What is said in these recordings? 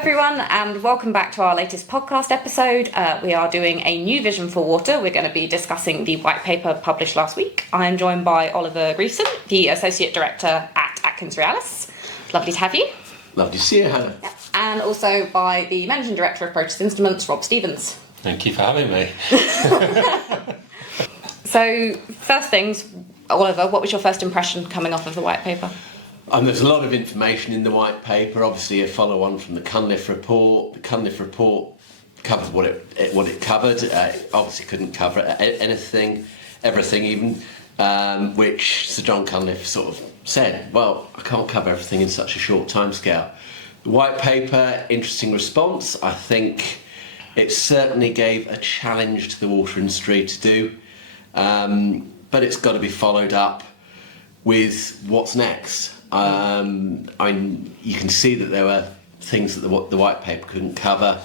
everyone, and welcome back to our latest podcast episode. We are doing a new vision for water. We're going to be discussing the white paper published last week. I am joined by Oliver Grievson, the Associate Director at Atkins Realis. Lovely to have you. Lovely to see you, Hannah. Yep. And also by the Managing Director of Proteus Instruments, Rob Stevens. Thank you for having me. So, first things, Oliver, what was your first impression coming off of the white paper? There's a lot of information in the white paper, obviously a follow-on from the Cunliffe report. The Cunliffe report covered what it covered. Obviously couldn't cover everything even, which Sir John Cunliffe sort of said, well, I can't cover everything in such a short timescale. The white paper, interesting response. I think it certainly gave a challenge to the water industry to do, but it's got to be followed up with what's next. You can see that there were things that the white paper couldn't cover.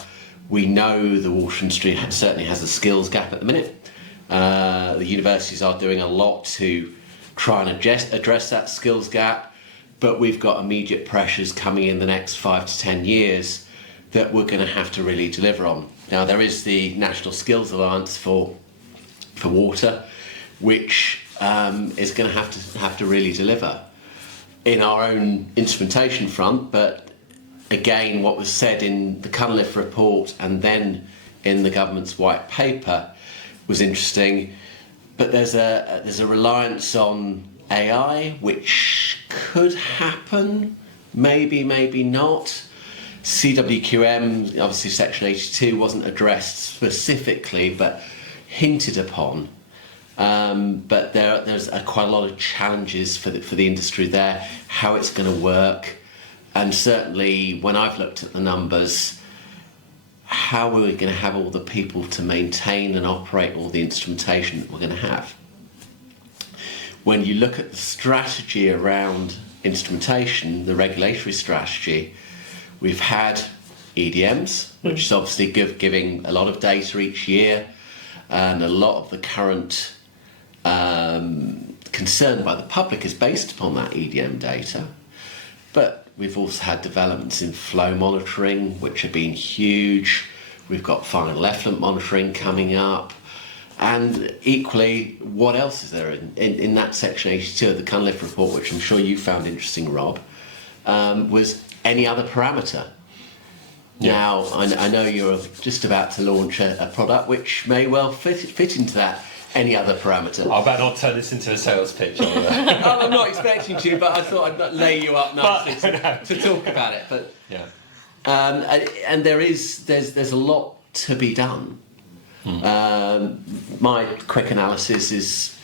We know the water industry certainly has a skills gap at the minute. The universities are doing a lot to try and address that skills gap, but we've got immediate pressures coming in the next 5 to 10 years that we're going to have to really deliver on. Now, there is the National Skills Alliance for water, which is going to have to really deliver in our own instrumentation front, but again, what was said in the Cunliffe report and then in the government's white paper was interesting. But there's a reliance on AI, which could happen, maybe not. CWQM, obviously Section 82 wasn't addressed specifically, but hinted upon. But there's quite a lot of challenges for the industry there, how it's going to work, and certainly when I've looked at the numbers, how are we going to have all the people to maintain and operate all the instrumentation that we're going to have? When you look at the strategy around instrumentation, the regulatory strategy, we've had EDMs, which is obviously giving a lot of data each year, and a lot of the current concern by the public is based upon that EDM data. But we've also had developments in flow monitoring, which have been huge. We've got final effluent monitoring coming up. And equally, what else is there in that Section 82 of the Cunliffe report, which I'm sure you found interesting, Rob, was any other parameter. Yeah. Now, I know you're just about to launch a product which may well fit into that any other parameter. I better not turn this into a sales pitch. I'm not expecting to, but I thought I'd lay you up nicely to talk about it. But yeah, and there's a lot to be done. My quick analysis is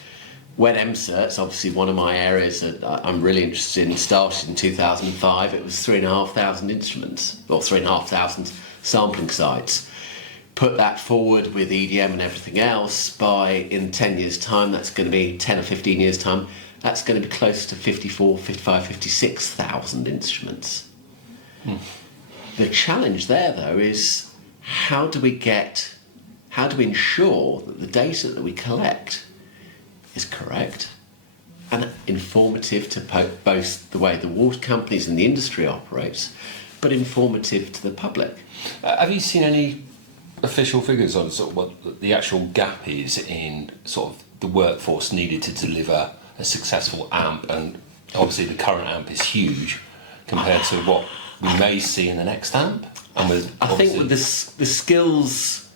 wet MCerts, obviously one of my areas that I'm really interested in, started in 2005. It was 3,500 instruments, or 3,500 sampling sites. Put that forward with EDM and everything else, in 10 years' time, that's going to be 10 or 15 years' time, that's going to be close to 54, 55, 56,000 instruments. The challenge there, though, is how do we ensure that the data that we collect is correct and informative to both the way the water companies and the industry operates, but informative to the public. Have you seen any official figures on sort of what the actual gap is in sort of the workforce needed to deliver a successful AMP? And obviously the current AMP is huge compared to what we may see in the next AMP. And I think with the skills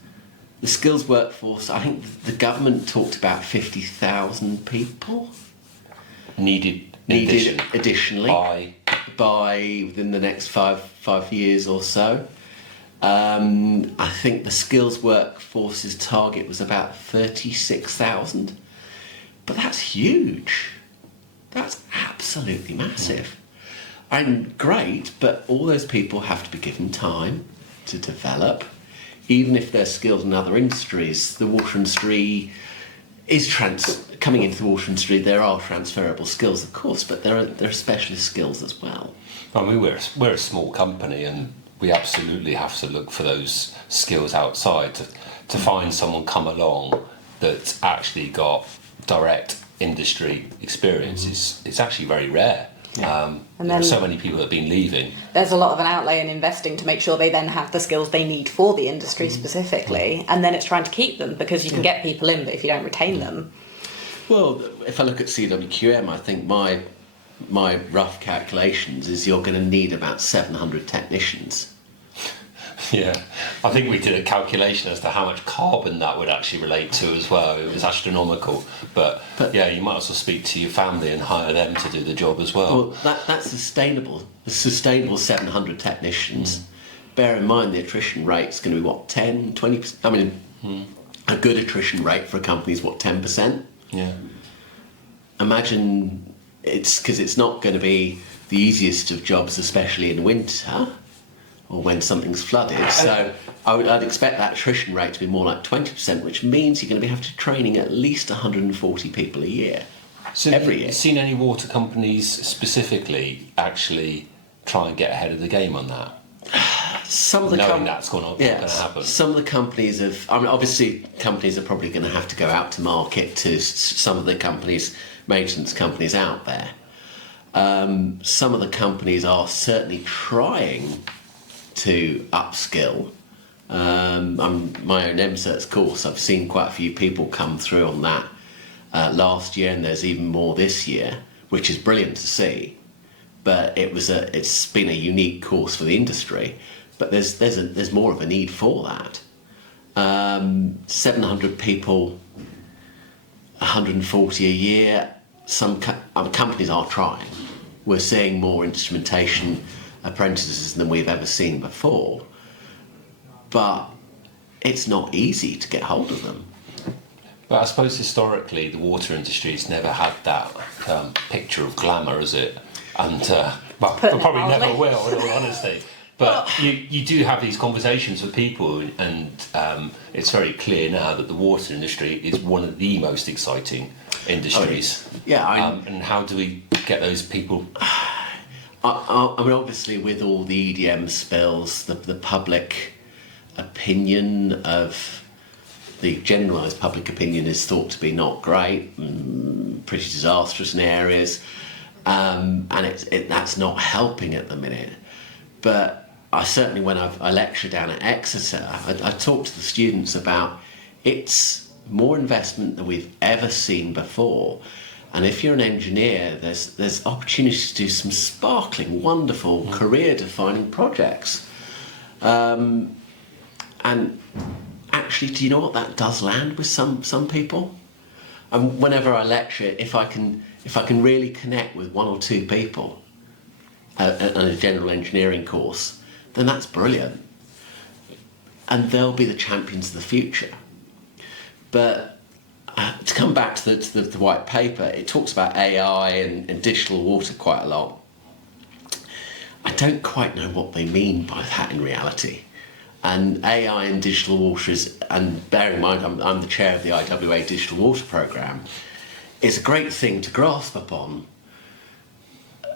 workforce, I think the government talked about 50,000 people needed additionally by within the next five years or so. I think the skills workforce's target was about 36,000, but that's huge. That's absolutely massive. And great, but all those people have to be given time to develop. Even if they're skilled in other industries, the water industry is coming into the water industry. There are transferable skills, of course, but there are specialist skills as well. I mean, we're a small company, and we absolutely have to look for those skills outside to find someone come along that's actually got direct industry experience. It's actually very rare. And There then are so many people that have been leaving. there's a lot of an outlay in investing to make sure they then have the skills they need for the industry specifically, and then it's trying to keep them, because you can get people in, but if you don't retain them. Well, if I look at CWQM, I think my rough calculations is you're going to need about 700 technicians. Yeah, I think we did a calculation as to how much carbon that would actually relate to as well. It was astronomical. But yeah, you might as well speak to your family and hire them to do the job as well. Well, that's sustainable. The sustainable 700 technicians. Bear in mind the attrition rate's going to be, what, 10, 20%? I mean, a good attrition rate for a company is, what, 10%? Yeah. Imagine it's not going to be the easiest of jobs, especially in winter or when something's flooded. So I'd expect that attrition rate to be more like 20%, which means you're going to have to training at least 140 people a year. So every have year. you seen any water companies specifically actually try and get ahead of the game on that? Some of the Knowing that's going to happen. Some of the companies have. I mean, obviously, companies are probably going to have to go out to market to some of the maintenance companies out there. Some of the companies are certainly trying to upskill. My own MCerts course, I've seen quite a few people come through on that last year, and there's even more this year, which is brilliant to see. But it's been a unique course for the industry. But there's more of a need for that. 700 people, 140 a year. Some companies are trying. We're seeing more instrumentation apprentices than we've ever seen before. But it's not easy to get hold of them. But I suppose historically the water industry's never had that picture of glamour, has it? And probably never will, in all honesty. But you do have these conversations with people, and it's very clear now that the water industry is one of the most exciting industries. And how do we get those people? I mean, obviously, with all the EDM spills, the public opinion of the generalised public opinion is thought to be not great, pretty disastrous in areas, and that's not helping at the minute. But I certainly, when I lecture down at Exeter, I talk to the students about it's more investment than we've ever seen before. And if you're an engineer, there's opportunities to do some sparkling, wonderful, career-defining projects. And actually, do you know what that does land with some people? And whenever I lecture, if I can really connect with one or two people on a general engineering course, then that's brilliant. And they'll be the champions of the future. But to come back to the white paper, it talks about AI and digital water quite a lot. I don't quite know what they mean by that in reality. And AI and digital water is, and bear in mind I'm the chair of the IWA Digital Water Programme, is a great thing to grasp upon.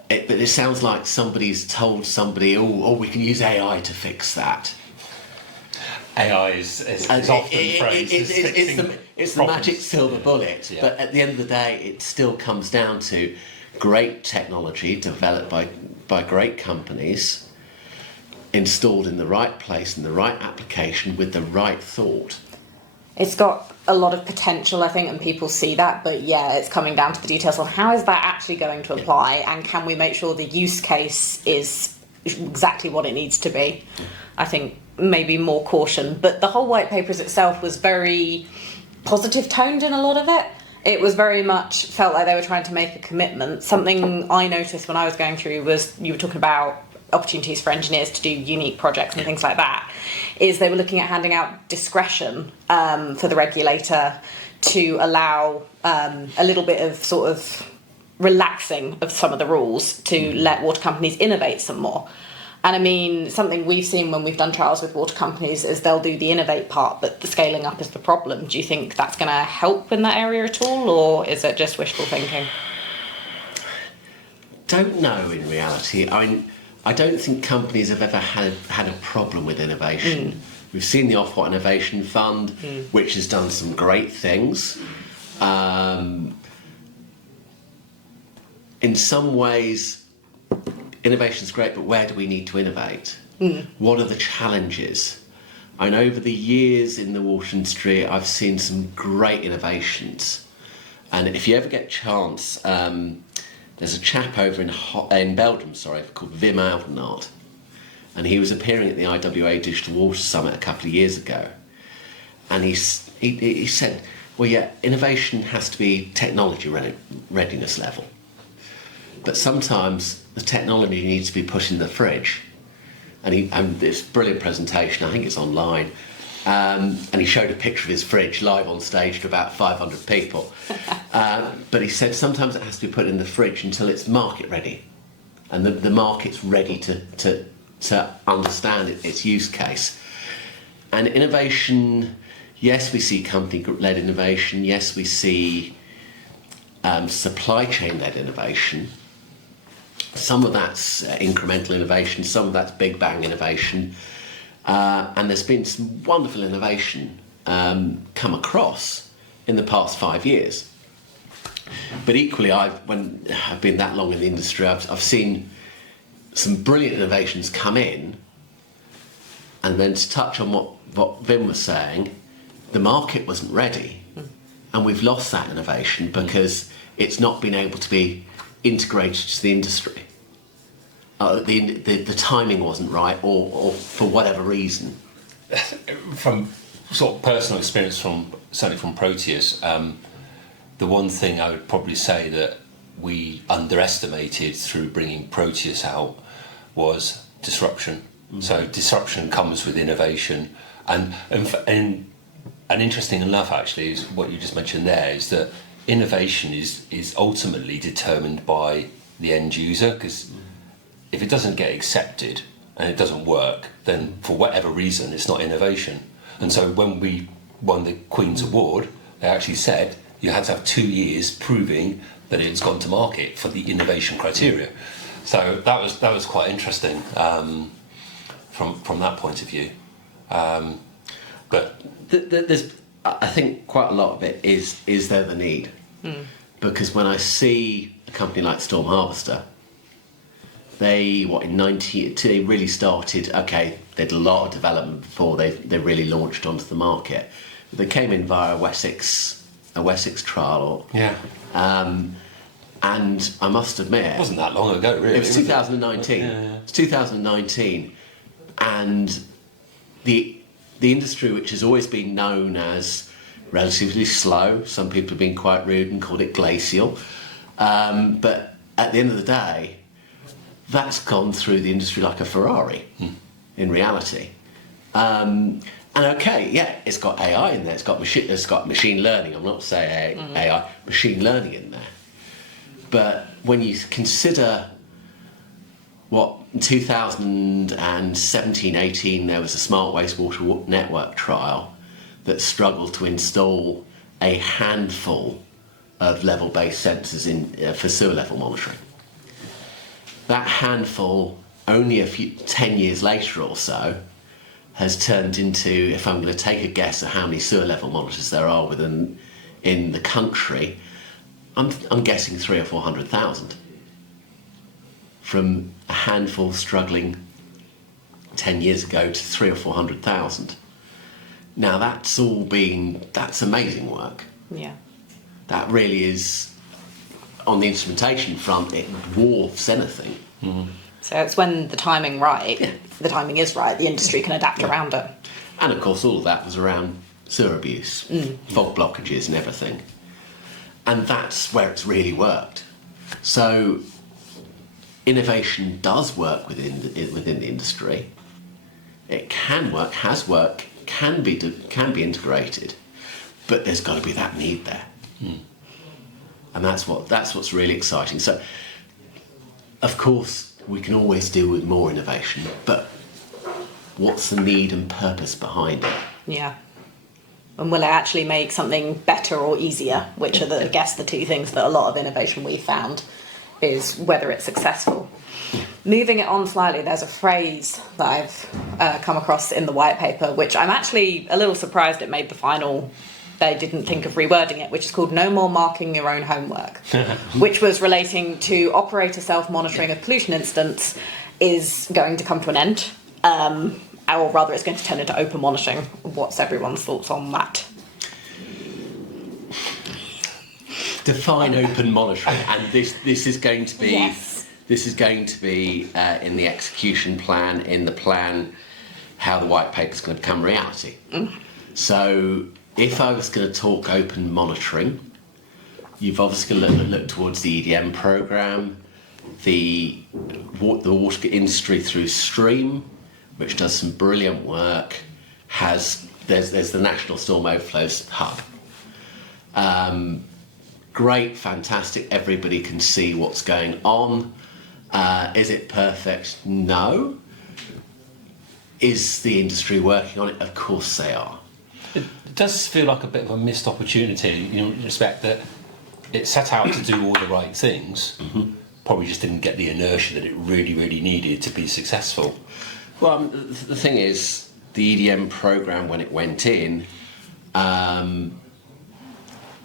But it sounds like somebody's told somebody, oh, we can use AI to fix that. AI is often phrased as fixing it's the magic silver bullet, but at the end of the day, it still comes down to great technology developed by great companies, installed in the right place, in the right application, with the right thought. It's got a lot of potential, I think, and people see that, but yeah, it's coming down to the details on how is that actually going to apply, and can we make sure the use case is exactly what it needs to be. I think maybe more caution, but the whole white papers itself was very positive toned in a lot of it. It was very much felt like they were trying to make a commitment. Something I noticed when I was going through was, you were talking about opportunities for engineers to do unique projects and things like that, is they were looking at handing out discretion for the regulator to allow a little bit of sort of relaxing of some of the rules to let water companies innovate some more. And I mean, something we've seen when we've done trials with water companies is they'll do the innovate part, but the scaling up is the problem. Do you think that's going to help in that area at all, or is it just wishful thinking? Don't know in reality. I mean, I don't think companies have ever had a problem with innovation. We've seen the Ofwat Innovation Fund, which has done some great things. In some ways, innovation's great, but where do we need to innovate? What are the challenges? And over the years in the water industry, I've seen some great innovations. And if you ever get a chance, there's a chap over in Belgium, called Wim Oudenaard. And he was appearing at the IWA Digital Water Summit a couple of years ago. And he said, well, yeah, innovation has to be technology readiness level. But sometimes the technology needs to be put in the fridge. And this brilliant presentation, I think it's online, and he showed a picture of his fridge live on stage to about 500 people. But he said sometimes it has to be put in the fridge until it's market ready. And the market's ready to understand its use case. And innovation, yes, we see company-led innovation, yes, we see supply chain-led innovation. Some of that's incremental innovation, some of that's big bang innovation. And there's been some wonderful innovation come across in the past 5 years. But equally, when I've been that long in the industry, I've seen some brilliant innovations come in, and then to touch on what Vim was saying, the market wasn't ready, and we've lost that innovation because it's not been able to be integrated to the industry. The timing wasn't right, or for whatever reason. From sort of personal experience, certainly from Proteus, the one thing I would probably say that we underestimated through bringing Proteus out was disruption. So disruption comes with innovation, and interesting enough, actually, is what you just mentioned there, is that innovation is ultimately determined by the end user, because if it doesn't get accepted and it doesn't work, then for whatever reason it's not innovation. And so when we won the Queen's Award, they actually said you had to have 2 years proving that it's gone to market for the innovation criteria. So that was quite interesting from that point of view. But there's, I think, quite a lot of it is there the need? Because when I see a company like Storm Harvester, they really started. Okay, they did a lot of development before they really launched onto the market. They came in via a Wessex trial. And I must admit, it wasn't that long ago, really. It was 2019. It's 2019, and the industry, which has always been known as relatively slow, some people have been quite rude and called it glacial, but at the end of the day, that's gone through the industry like a Ferrari, in reality. And okay, yeah, it's got AI in there, it's got machine learning. I'm not saying AI, machine learning in there. But when you consider what in 2017-18 there was a smart wastewater network trial that struggled to install a handful of level-based sensors for sewer level monitoring. That handful, only 10 years later or so, has turned into, if I'm going to take a guess at how many sewer level monitors there are in the country, I'm guessing 300,000 or 400,000. From a handful struggling 10 years ago to 300,000 or 400,000. Now that's amazing work. Yeah. That really is, on the instrumentation front, it dwarfs anything. So it's when the timing is right, the industry can adapt around it. And of course all of that was around sewer abuse, fog blockages and everything. And that's where it's really worked. So innovation does work within the industry. It can work, has worked, can be integrated, but there's got to be that need there. And that's what's really exciting. So, of course, we can always do with more innovation, but what's the need and purpose behind it? Yeah. And will it actually make something better or easier? Which are, I guess, the two things that a lot of innovation we've found is whether it's successful. Moving it on slightly, there's a phrase that I've come across in the white paper, which I'm actually a little surprised it made the final they didn't think of rewording it, which is called No More Marking Your Own Homework, which was relating to operator self-monitoring of pollution incidents is going to come to an end, or rather it's going to turn into open monitoring. What's everyone's thoughts on that? Define open monitoring, and this is going to be Yes. this is going to be in the execution plan, in the plan, how the white paper is going to become reality. So if I was going to talk open monitoring, you've obviously got to look towards the EDM program, the water industry through Stream, which does some brilliant work. There's the National Storm Overflows Hub. Great, fantastic, everybody can see what's going on. Is it perfect? No. Is the industry working on it? Of course they are. It does feel like a bit of a missed opportunity, in respect that it set out to do all the right things, probably just didn't get the inertia that it really, really needed to be successful. Well, the thing is, the EDM program, when it went in, I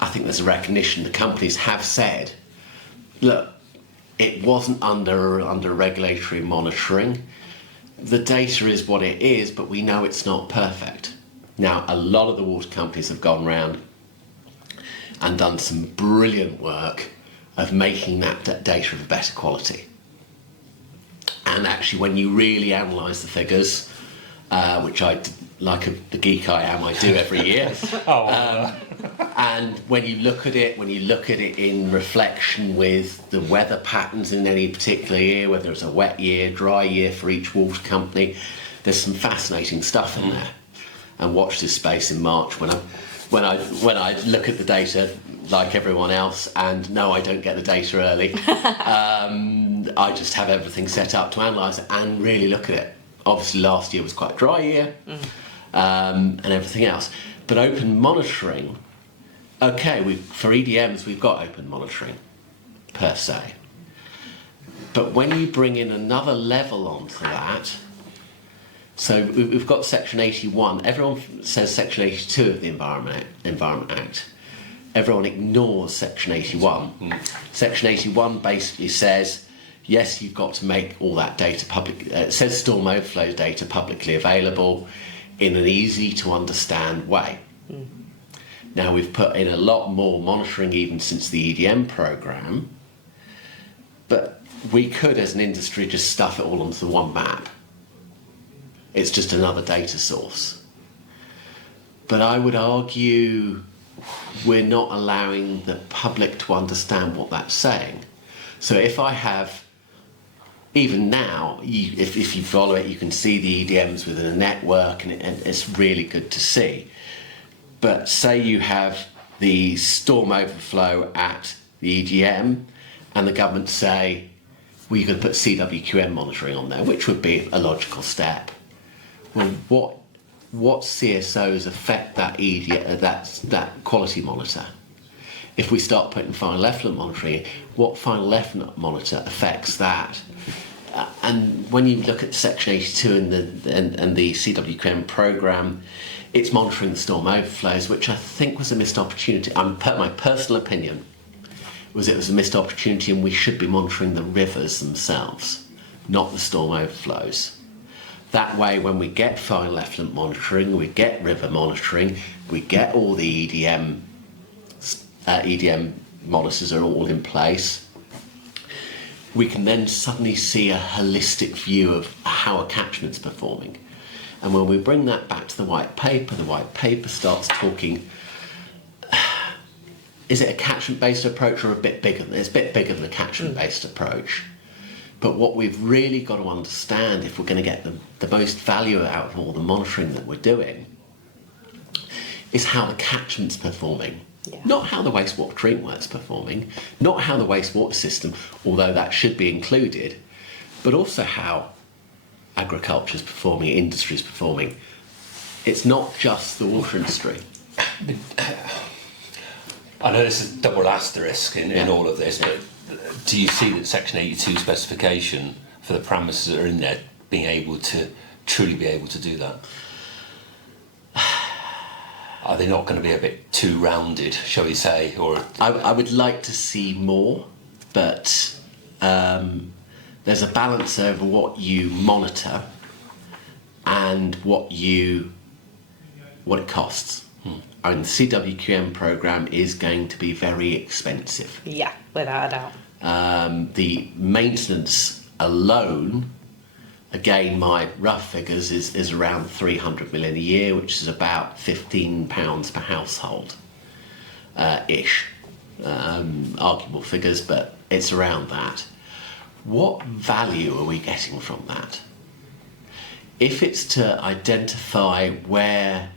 think there's a recognition. The companies have said, look, it wasn't under regulatory monitoring. The data is what it is, but we know it's not perfect. Now, a lot of the water companies have gone round and done some brilliant work of making that data of a better quality. And actually, when you really analyse the figures, which like the geek I am, I do every year. And when you look at it in reflection with the weather patterns in any particular year, whether it's a wet year, dry year for each water company, there's some fascinating stuff in there. And watch this space in March when I look at the data like everyone else, and no, I don't get the data early. I just have everything set up to analyse it and really look at it. Obviously, last year was quite a dry year, and everything else. But open monitoring, okay, for EDMs we've got open monitoring per se. But when you bring in another level onto that, so we've got Section 81. Everyone says Section 82 of the Environment Act. Everyone ignores Section 81. Section 81 basically says, yes, you've got to make all that data public. It says storm overflow data publicly available in an easy to understand way. Now, we've put in a lot more monitoring even since the EDM program, but we could, as an industry, just stuff it all onto the one map. It's just another data source. But I would argue we're not allowing the public to understand what that's saying. So if I have, even now, if you follow it, you can see the EDMs within a network, and it's really good to see. But say you have the storm overflow at the EDM, and the government say, well, you're going to put CWQM monitoring on there, which would be a logical step. Well, what CSOs affect that that quality monitor? If we start putting final effluent monitoring, what final effluent monitor affects that? And when you look at Section 82 and the CWQM program, it's monitoring the storm overflows, which I think was a missed opportunity. My personal opinion was it was a missed opportunity, and we should be monitoring the rivers themselves, not the storm overflows. That way, when we get final effluent monitoring, we get river monitoring, we get all the EDM monitors are all in place, we can then suddenly see a holistic view of how a catchment's performing. And when we bring that back to the white paper starts talking, is it a catchment-based approach or a bit bigger? It's a bit bigger than a catchment-based approach. But what we've really got to understand, if we're going to get the most value out of all the monitoring that we're doing, is how the catchment's performing. Yeah. Not how the wastewater treatment work's performing, not how the wastewater system, although that should be included, but also how agriculture's performing, industry's performing. It's not just the water industry. I know this is double asterisk in all of this, but do you see that Section 82 specification for the parameters that are in there being able to truly be able to do that? are they not going to be a bit too rounded, shall we say? Or I would like to see more, but there's a balance over what you monitor and what it costs. And the CWQM programme is going to be very expensive. Yeah, without a doubt. The maintenance alone, again, my rough figures is around 300 million a year, which is about £15 per household, ish. Arguable figures, but it's around that. What value are we getting from that? If it's to identify where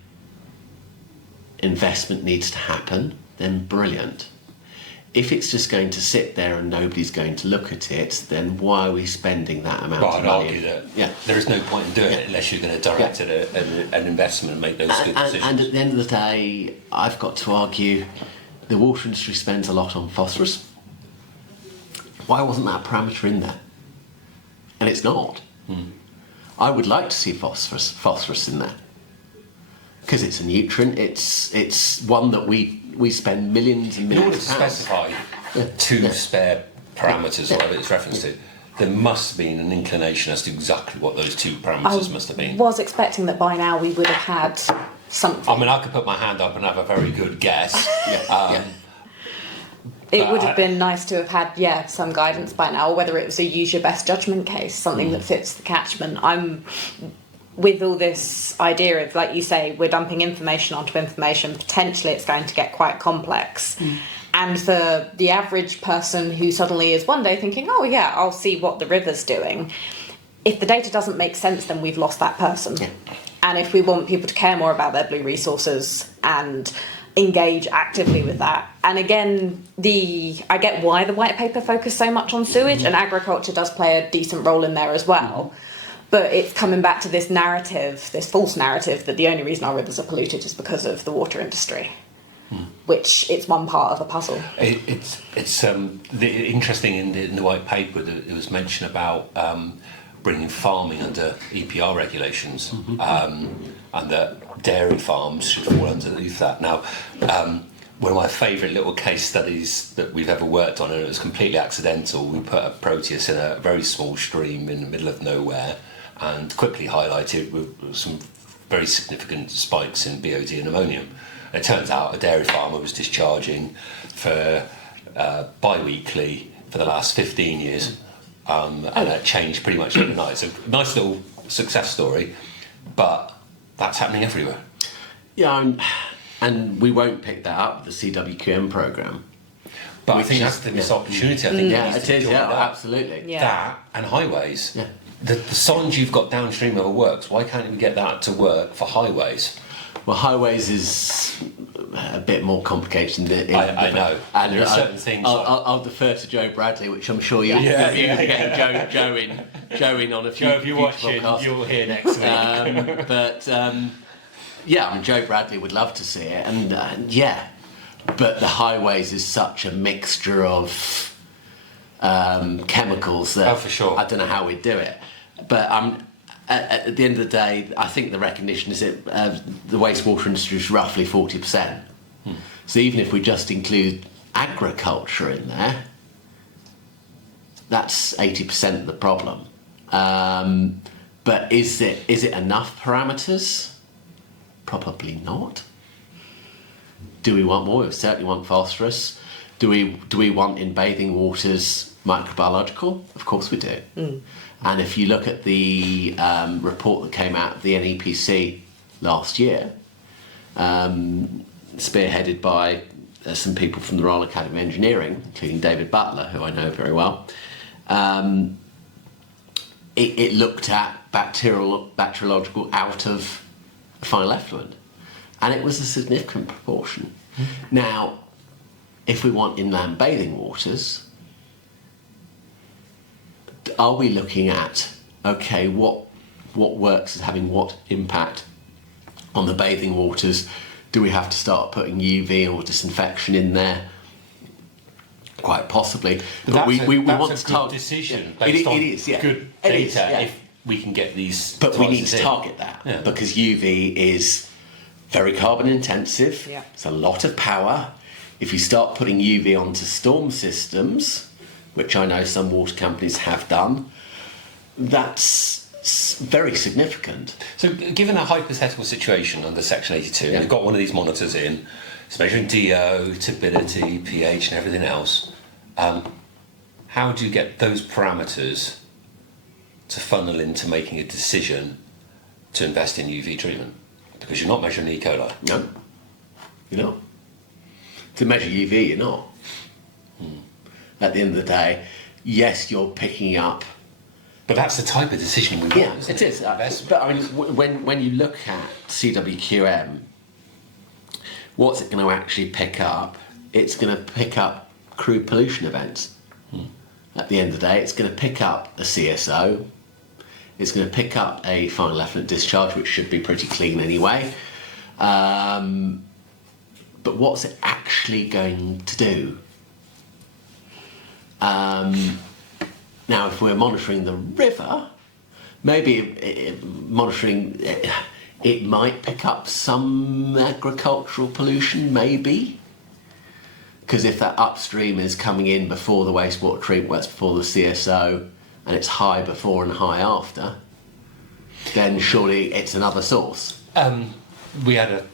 investment needs to happen, then brilliant. If it's just going to sit there and nobody's going to look at it, then why are we spending that amount of money? I'd argue that there is no point in doing it unless you're going to direct it an investment and make those good decisions. And at the end of the day, I've got to argue the water industry spends a lot on phosphorus. Why wasn't that parameter in there? And it's not. I would like to see phosphorus in there, because it's a nutrient. It's one that we spend millions and millions of pounds. In order to specify two spare parameters, whatever it's referenced to, there must have been an inclination as to exactly what those two parameters must have been. I was expecting that by now we would have had something. I mean, I could put my hand up and have a very good guess. It would have been nice to have had, some guidance by now, whether it was a use your best judgment case, something that fits the catchment. I'm with all this idea of, like you say, we're dumping information onto information, potentially it's going to get quite complex. And for the average person who suddenly is one day thinking, oh yeah, I'll see what the river's doing, if the data doesn't make sense, then we've lost that person. And if we want people to care more about their blue resources and engage actively with that. And again, I get why the white paper focused so much on sewage, and agriculture does play a decent role in there as well. But it's coming back to this narrative, this false narrative, that the only reason our rivers are polluted is because of the water industry, which it's one part of a puzzle. It's interesting in the white paper that it was mentioned about bringing farming under EPR regulations, and that dairy farms should fall underneath that. Now, one of my favourite little case studies that we've ever worked on, and it was completely accidental, we put a Proteus in a very small stream in the middle of nowhere and quickly highlighted with some very significant spikes in BOD and ammonium. And it turns out a dairy farmer was discharging for bi-weekly for the last 15 years, and that changed pretty much overnight. It's a nice little success story, but that's happening everywhere. Yeah, and we won't pick that up with the CWQM programme. But I think that's the missed opportunity. I think it is. Yeah, absolutely. Yeah. That and highways. Yeah. The sonde you've got downstream never works. Why can't we get that to work for highways? Well, highways is a bit more complicated than I know. And there are certain things. I'll defer to Joe Bradley, which I'm sure you'll get Joe in on a few. Joe, if you're watching, podcasts. you'll hear next week. I mean, Joe Bradley would love to see it, and but the highways is such a mixture of chemicals that for sure. I don't know how we'd do it. But at the end of the day, I think the recognition is that the wastewater industry is roughly 40%. So even if we just include agriculture in there, that's 80% of the problem. But is it enough parameters? Probably not. Do we want more? We certainly want phosphorus. Do we want in bathing waters microbiological? Of course we do. And if you look at the report that came out of the NEPC last year, spearheaded by some people from the Royal Academy of Engineering, including David Butler, who I know very well, it looked at bacteriological out of final effluent, and it was a significant proportion. Now, if we want inland bathing waters, are we looking at, okay, what works as having what impact on the bathing waters? Do we have to start putting UV or disinfection in there? Quite possibly. But we want to target decision. Yeah. Based on it is, yeah. Good it data. Is, yeah. If we can get these, but we need to target that because UV is very carbon intensive. Yeah. It's a lot of power. If you start putting UV onto storm systems, which I know some water companies have done, that's very significant. So, given a hypothetical situation under Section 82, Yeah. you've got one of these monitors in, it's measuring DO, turbidity, pH, and everything else. How do you get those parameters to funnel into making a decision to invest in UV treatment? Because you're not measuring E. coli. No, you're not. To measure UV, you're not. At the end of the day, yes, you're picking up. But that's the type of decision we want, Yeah, isn't it is. But I mean, when you look at CWQM, what's it going to actually pick up? It's going to pick up crude pollution events. At the end of the day, it's going to pick up a CSO. It's going to pick up a final effluent discharge, which should be pretty clean anyway. But what's it actually going to do? Now, if we're monitoring the river, maybe monitoring it might pick up some agricultural pollution, maybe. Because if that upstream is coming in before the wastewater treatment works, before the CSO, and it's high before and high after, then surely it's another source. We had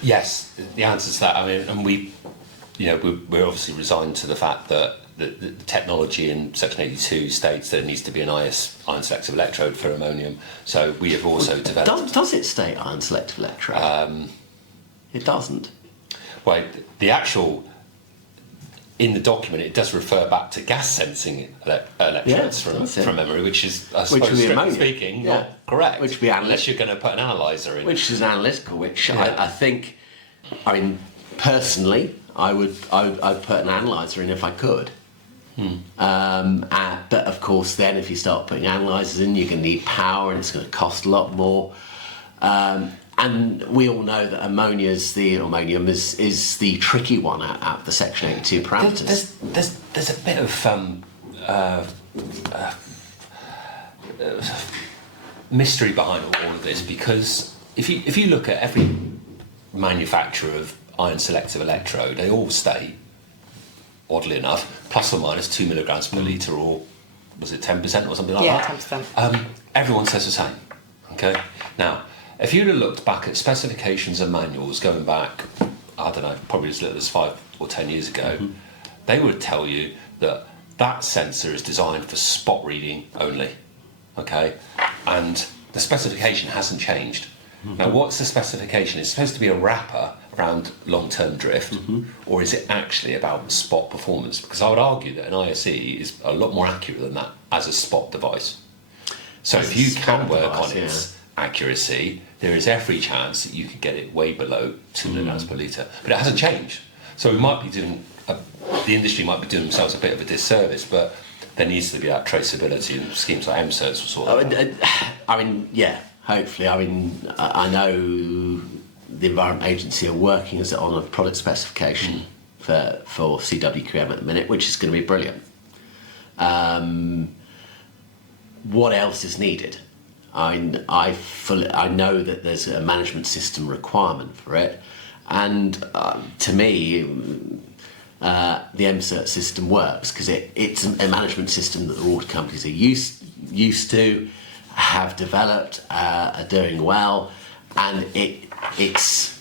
yes, the answer to that. I mean, and we're obviously resigned to the fact that the technology in Section 82 states that it needs to be an iron selective electrode for ammonium. So we have also developed. Does it state iron selective electrode? It doesn't. Well, the actual in the document it does refer back to gas sensing electrodes from memory, which is, I suppose, strictly speaking, not correct. Which would be unless you're going to put an analyzer in. Which is analytical. Which I think. I mean, personally, I'd put an analyzer in if I could. But of course, then if you start putting analyzers in, you're going to need power, and it's going to cost a lot more. And we all know that ammonium is the tricky one out of the Section 82 parameters. There's a bit of mystery behind all of this, because if you look at every manufacturer of iron selective electrode, they all state, oddly enough, plus or minus 2 milligrams per litre, or was it 10% or something like that? Yeah, 10%. Everyone says the same. Okay. Now, if you'd have looked back at specifications and manuals going back, I don't know, probably as little as 5 or 10 years ago, they would tell you that that sensor is designed for spot reading only. Okay, and the specification hasn't changed. Now, what's the specification? It's supposed to be a wrapper around long-term drift, or is it actually about spot performance? Because I would argue that an ISE is a lot more accurate than that as a spot device. So if you can work on its accuracy, there is every chance that you could get it way below 2 milligrams per litre. But it hasn't changed. So we might be doing, the industry might be doing themselves a bit of a disservice, but there needs to be that traceability, and schemes like MCERTs will sort that out. I mean, yeah, hopefully. I mean, I know the Environment Agency are working on a product specification for CWQM at the minute, which is going to be brilliant. What else is needed? I know that there's a management system requirement for it, and to me, the MCERT system works because it's a management system that the water companies are used to, have developed, are doing well, and it's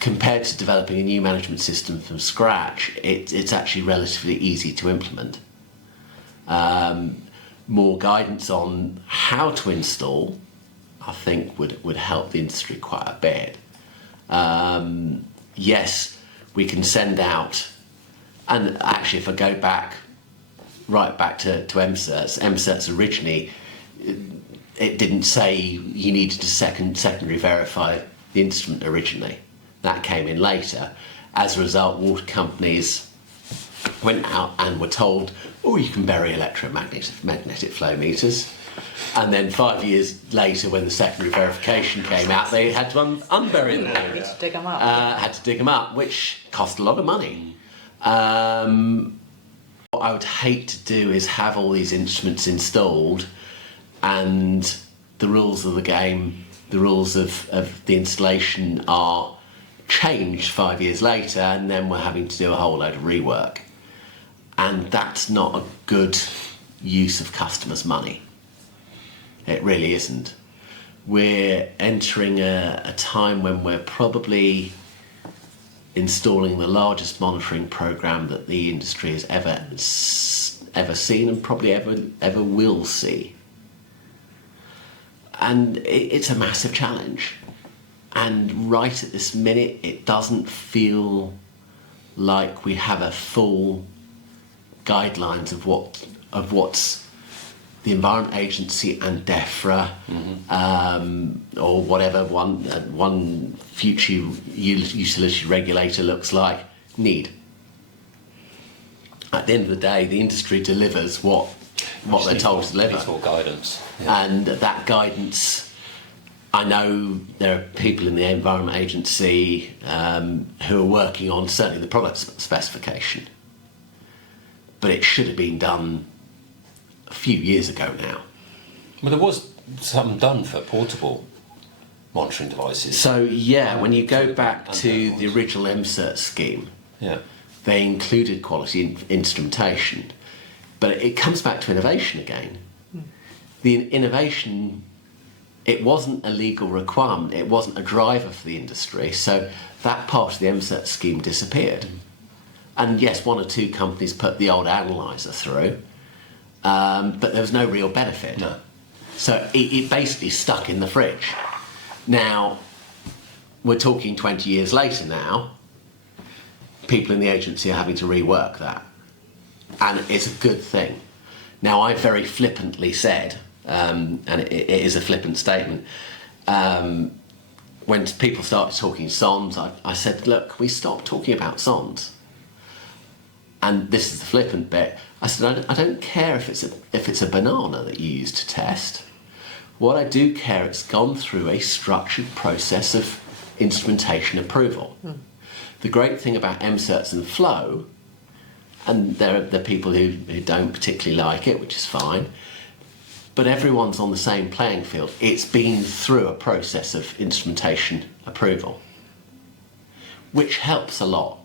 compared to developing a new management system from scratch, it's actually relatively easy to implement. More guidance on how to install, I think, would help the industry quite a bit. Yes, we can send out, and actually if I go right back to MCERTs originally, it didn't say you needed to secondary verify the instrument originally. That came in later. As a result, water companies went out and were told, you can bury electromagnetic flow meters. And then 5 years later, when the secondary verification came out, they had to unbury them. Had to dig them up. Had to dig them up, which cost a lot of money. What I would hate to do is have all these instruments installed and the rules of the game the rules of the installation are changed 5 years later, and then we're having to do a whole load of rework. And that's not a good use of customers' money. It really isn't. We're entering a time when we're probably installing the largest monitoring program that the industry has ever seen, and probably ever will see. And it's a massive challenge. And right at this minute, it doesn't feel like we have a full guidelines of what's the Environment Agency and DEFRA, or whatever one future utility regulator looks like, need. At the end of the day, the industry delivers what they're told to deliver. It's more guidance. Yeah. And that guidance, I know there are people in the Environment Agency who are working on certainly the product specification, but it should have been done a few years ago now. Well, there was something done for portable monitoring devices. So yeah, when you go back to the original MCERT scheme, yeah, they included quality instrumentation, but it comes back to innovation again. The innovation, it wasn't a legal requirement, it wasn't a driver for the industry, so that part of the MCERT scheme disappeared. And yes, one or two companies put the old analyzer through, but there was no real benefit. No. So it basically stuck in the fridge. Now, we're talking 20 years later now, people in the agency are having to rework that. And it's a good thing. Now, I very flippantly said, and it is a flippant statement, when people started talking SONs, I said, look, we stopped talking about SONs. And this is the flippant bit. I said, I don't care if it's a banana that you use to test. What I do care, it's gone through a structured process of instrumentation approval. The great thing about MCERTs and flow, and there are people who don't particularly like it, which is fine, but everyone's on the same playing field. It's been through a process of instrumentation approval, which helps a lot.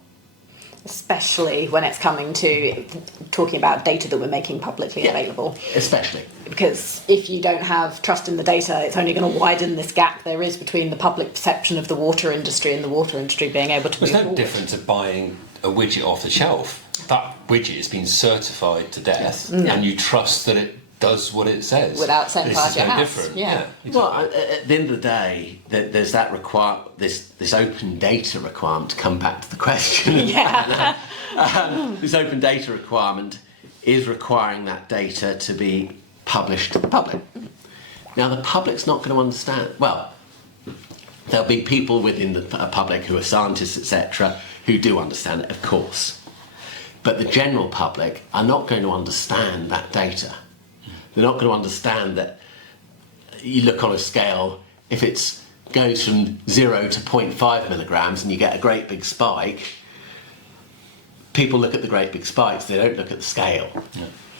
Especially when it's coming to talking about data that we're making publicly available. Especially. Because if you don't have trust in the data, it's only going to widen this gap there is between the public perception of the water industry and the water industry being able to move There's no forward. difference of buying a widget off the shelf. That widget has been certified to death, and you trust that it does what it says. Without setting This fire is to your no house. different. Yeah. Exactly. Well, at the end of the day, there's that this open data requirement, to come back to the question. Yeah. This open data requirement is requiring that data to be published to the public. Now, the public's not going to understand. Well, there'll be people within the public who are scientists, etc., who do understand it, of course. But the general public are not going to understand that data. They're not going to understand that you look on a scale, if it goes from 0 to 0.5 milligrams and you get a great big spike, people look at the great big spikes, they don't look at the scale.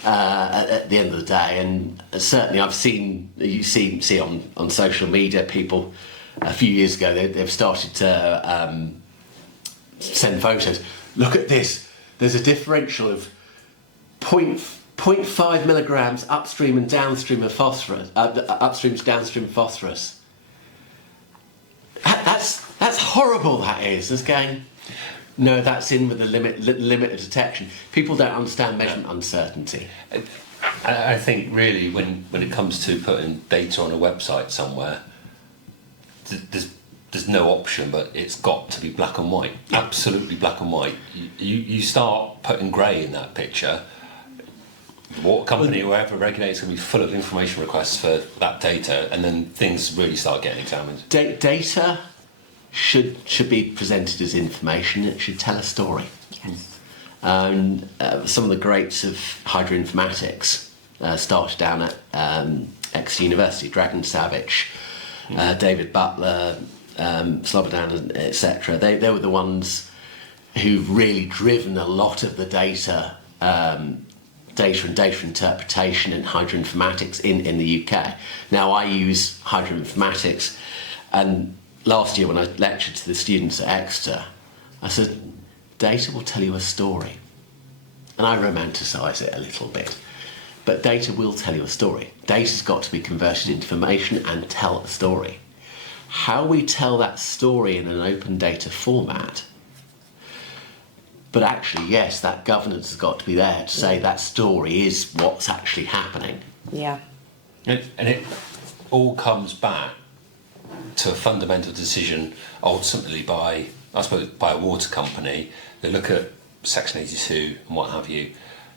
At the end of the day. And certainly I've seen, you see on social media, people a few years ago, they've started to send photos. Look at this, there's a differential of 0.5 milligrams upstream and downstream of phosphorus, upstream to downstream phosphorus. That's horrible, that is. It's going, no, that's in with the limit of detection. People don't understand measurement uncertainty. I think really when it comes to putting data on a website somewhere, there's no option, but it's got to be black and white. Absolutely black and white. You start putting grey in that picture, the water company, whoever regulates, going to be full of information requests for that data, and then things really start getting examined. Data should be presented as information. It should tell a story. Yes. And some of the greats of hydroinformatics started down at Exeter University. Dragon Savage, David Butler, Slobodan, etc. They were the ones who've really driven a lot of the data and data interpretation and hydroinformatics in the UK. Now, I use hydroinformatics And last year when I lectured to the students at Exeter, I said, data will tell you a story. And I romanticise it a little bit. But data will tell you a story. Data's got to be converted into information and tell a story. How we tell that story in an open data format, but actually, yes, that governance has got to be there to say that story is what's actually happening. Yeah. And it all comes back to a fundamental decision ultimately by a water company. They look at Section 82 and what have you.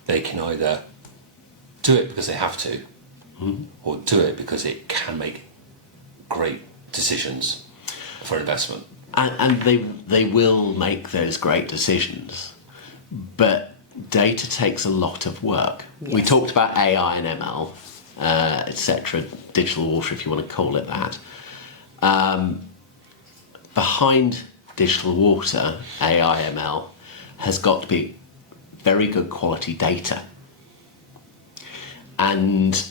They can either do it because they have to, or do it because it can make great decisions for investment. And they will make those great decisions, but data takes a lot of work. Yes. We talked about AI and ML, etc., digital water, if you want to call it that. Behind digital water, AI, ML, has got to be very good quality data. And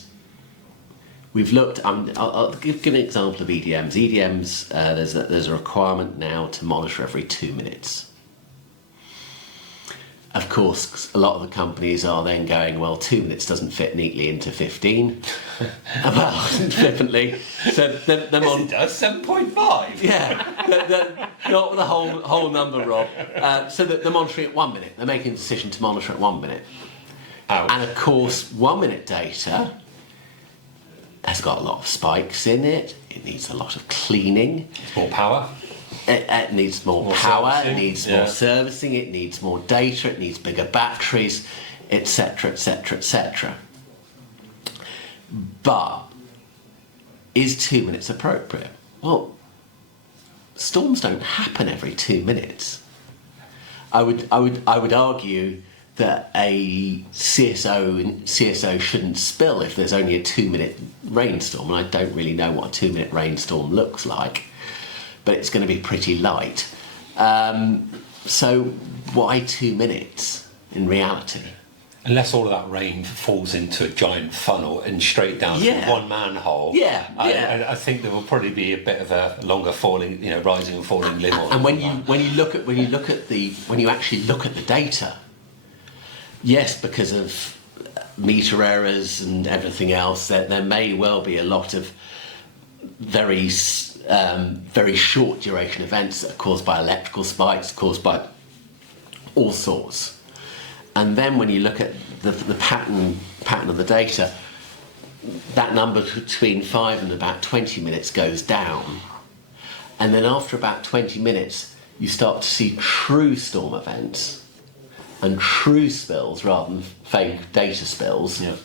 we've looked. I'll give an example of EDMs. EDMs, there's a requirement now to monitor every 2 minutes. Of course, a lot of the companies are then going, well, 2 minutes doesn't fit neatly into 15. Well, flippantly. So they're Yes, it does, 7.5. Yeah, not the whole number, Rob. So that they're monitoring at 1 minute. They're making a decision to monitor at 1 minute. Ouch. And of course, 1 minute data has got a lot of spikes in it. It needs a lot of cleaning. More power. It needs more power. servicing. It needs more servicing. It needs more data. It needs bigger batteries, etc., etc., etc. But is 2 minutes appropriate? Well, storms don't happen every 2 minutes. I would argue that a CSO shouldn't spill if there's only a 2 minute rainstorm, and I don't really know what a 2 minute rainstorm looks like, but it's going to be pretty light. So why 2 minutes in reality? Unless all of that rain falls into a giant funnel and straight down through one manhole. I think there will probably be a bit of a longer falling, rising and falling limb. And when you actually look at the data, yes, because of meter errors and everything else, there may well be a lot of very short duration events that are caused by electrical spikes, caused by all sorts. And then when you look at the pattern of the data, that number between 5 and about 20 minutes goes down. And then after about 20 minutes, you start to see true storm events and true spills rather than fake data spills. Yeah.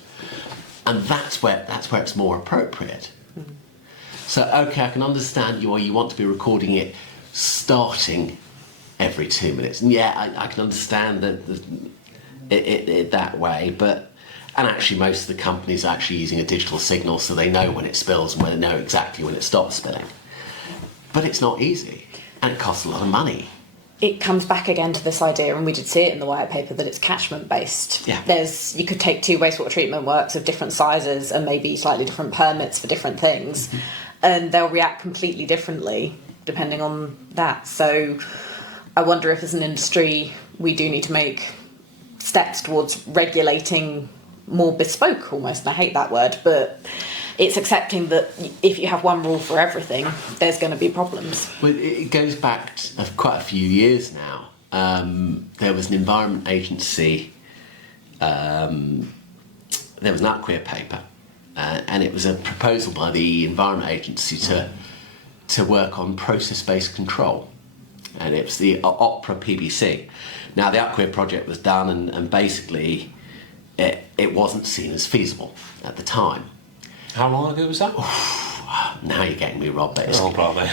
And that's where it's more appropriate. Mm-hmm. So, okay, I can understand you want to be recording it starting every 2 minutes. And yeah, I can understand it that way, and actually most of the companies are actually using a digital signal so they know when it spills and they know exactly when it stops spilling. But it's not easy, and it costs a lot of money. It comes back again to this idea, and we did see it in the white paper, that it's catchment based. Yeah. You could take 2 wastewater treatment works of different sizes and maybe slightly different permits for different things, and they'll react completely differently depending on that. So I wonder if as an industry we do need to make steps towards regulating more bespoke almost, and I hate that word, but it's accepting that if you have one rule for everything, there's going to be problems. Well, it goes back to quite a few years now. There was an Environment Agency, there was an Aquia paper, and it was a proposal by the Environment Agency to work on process-based control, and it was the Opera PBC. Now, the Aquia project was done, and basically it wasn't seen as feasible at the time. How long ago was that? Now you're getting me, Rob. Oh, blimey.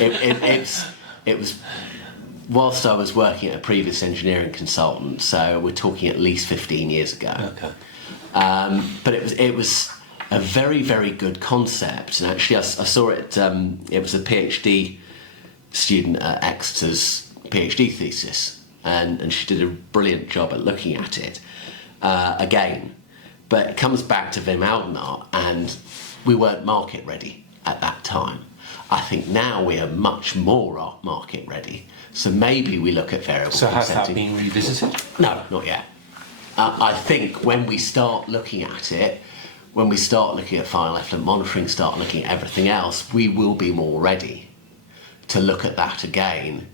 It was whilst I was working at a previous engineering consultant, so we're talking at least 15 years ago. Okay. But it was a very, very good concept, and actually I saw it. It was a PhD student at Exeter's PhD thesis. And she did a brilliant job at looking at it again. But it comes back to Wim Oudenaar, and we weren't market ready at that time. I think now we are much more market ready. So maybe we look at variable So has that consenting. been revisited? No, not yet. I think when we start looking at it, when we start looking at final effluent monitoring, start looking at everything else, we will be more ready to look at that again.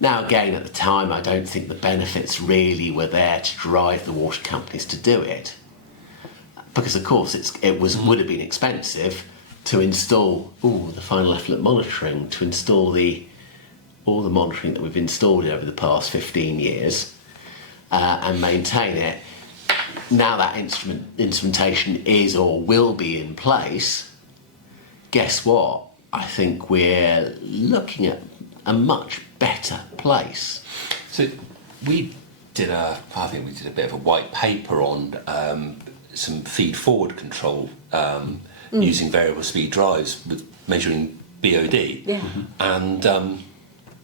Now, again, at the time, I don't think the benefits really were there to drive the water companies to do it, because of course would have been expensive to install the final effluent monitoring, to install all the monitoring that we've installed over the past 15 years and maintain it. Now that instrumentation is or will be in place, guess what? I think we're looking at a much better place. So I think we did a bit of a white paper on some feed-forward control using variable speed drives with measuring BOD. Yeah. And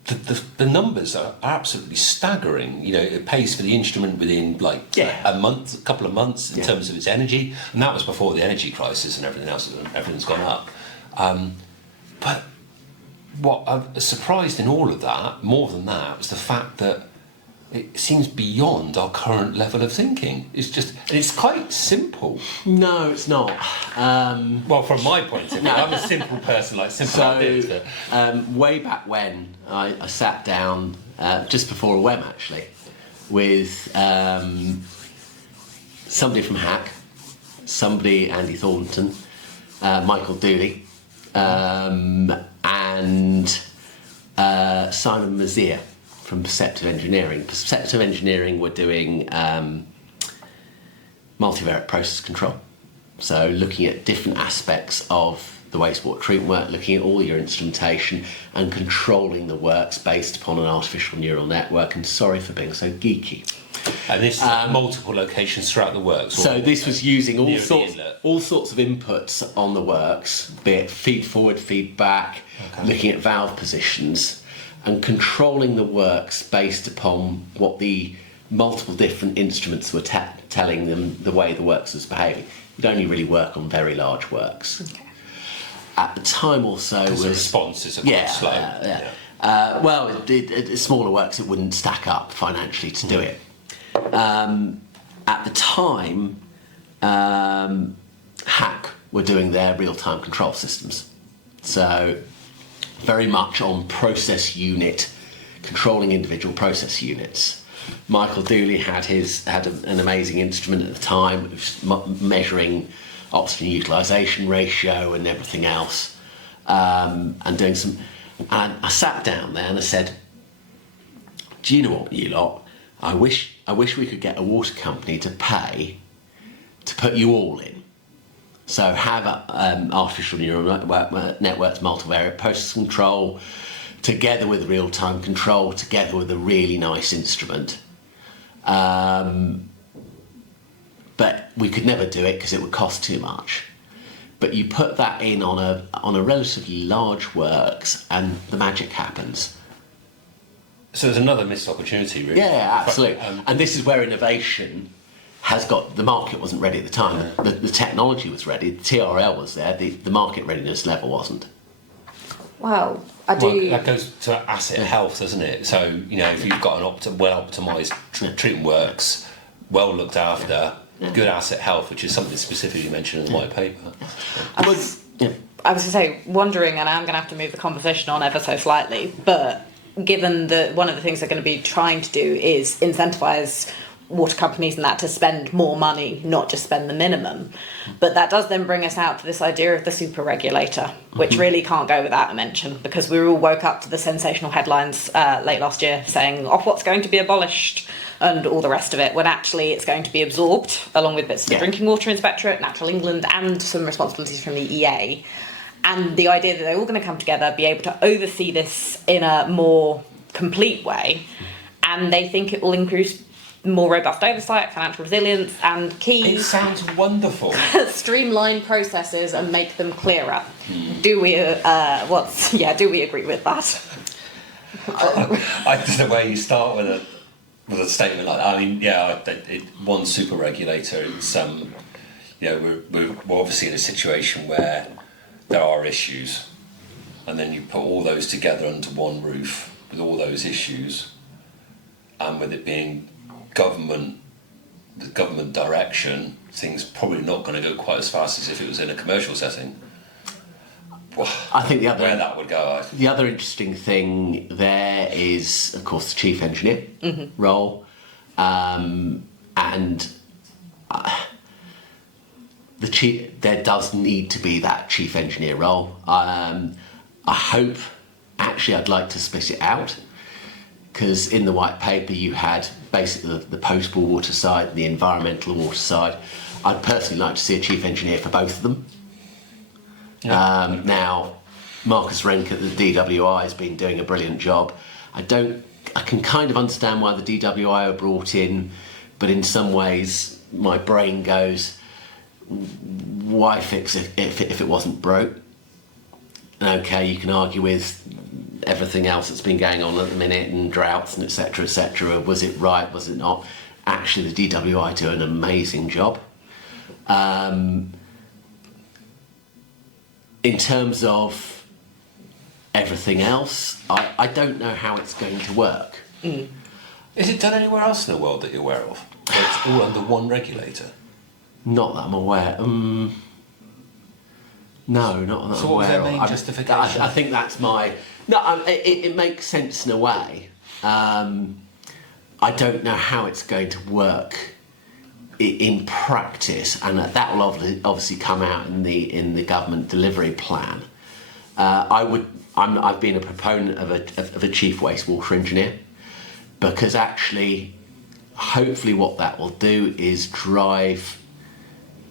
the numbers are absolutely staggering. It pays for the instrument within a couple of months in terms of its energy, and that was before the energy crisis and everything else. Everything's gone up. But what I was surprised in all of that, more than that, was the fact that it seems beyond our current level of thinking. It's quite simple. No, it's not. Well, from my point of view, I'm a simple person, like simple ideas. Way back when, I sat down just before a WEM actually with somebody from Hack, Andy Thornton, Michael Dooley, and Simon Mazier from Perceptive Engineering. Perceptive Engineering were doing multivariate process control. So looking at different aspects of the wastewater treatment work, looking at all your instrumentation and controlling the works based upon an artificial neural network. And sorry for being so geeky. And this is multiple locations throughout the works. So this was using all sorts of inputs on the works, be it feed forward, feedback, looking at valve positions, and controlling the works based upon what the multiple different instruments were telling them the way the works was behaving. You'd only really work on very large works. Okay. At the time also the responses are quite slow. Well, smaller works, it wouldn't stack up financially to do it. At the time, Hack were doing their real-time control systems. So very much on process unit, controlling individual process units. Michael Dooley had an amazing instrument at the time, measuring oxygen utilisation ratio and everything else, and doing some. And I sat down there and I said, "Do you know what, you lot? I wish we could get a water company to pay to put you all in. So have artificial neural networks, multivariate process control, together with real-time control, together with a really nice instrument. But we could never do it because it would cost too much. But you put that in on a relatively large works, and the magic happens." So there's another missed opportunity, really. Yeah, absolutely. And this is where innovation has got. The market wasn't ready at the time. The technology was ready. The TRL was there. The market readiness level wasn't. Well, that goes to asset health, doesn't it? So if you've got an well optimised treatment works, well looked after, good asset health, which is something specifically mentioned in the white paper. I was going to say, wondering, and I'm going to have to move the conversation on ever so slightly, but given that one of the things they're going to be trying to do is incentivise water companies and that to spend more money, not just spend the minimum. But that does then bring us out to this idea of the super regulator, which really can't go without a mention, because we all woke up to the sensational headlines late last year saying Ofwat's going to be abolished and all the rest of it, when actually it's going to be absorbed along with bits of the Drinking Water Inspectorate, Natural England, and some responsibilities from the EA. And the idea that they're all going to come together, be able to oversee this in a more complete way, and they think it will increase more robust oversight, financial resilience, and It sounds wonderful. streamline processes and make them clearer. Do we? Do we agree with that? I don't know where you start with a statement like that. I mean, one super regulator. It's we're obviously in a situation where there are issues. and then you put all those together under one roof with all those issues, and with it being the government direction, things probably not going to go quite as fast as if it was in a commercial setting. Well, I think where that would go. The other interesting thing there is, of course, the chief engineer role, and there does need to be that chief engineer role. I hope, actually, I'd like to split it out, because in the white paper you had basically the potable water side and the environmental water side. I'd personally like to see a chief engineer for both of them. Yeah. Now, Marcus Renke at the DWI has been doing a brilliant job. I can kind of understand why the DWI are brought in, but in some ways my brain goes, why fix it if it wasn't broke? And okay, you can argue with everything else that's been going on at the minute and droughts and etc. Was it right, was it not? Actually, the DWI do an amazing job. In terms of everything else, I don't know how it's going to work. Is it done anywhere else in the world that you're aware of? Where it's all under one regulator? Not that I'm aware. No, not that So I'm what was aware their main of. justification? I think that's my... No, it makes sense in a way. I don't know how it's going to work in practice, and that will obviously come out in the government delivery plan. I've been a proponent of a chief wastewater engineer, because actually, hopefully, what that will do is drive,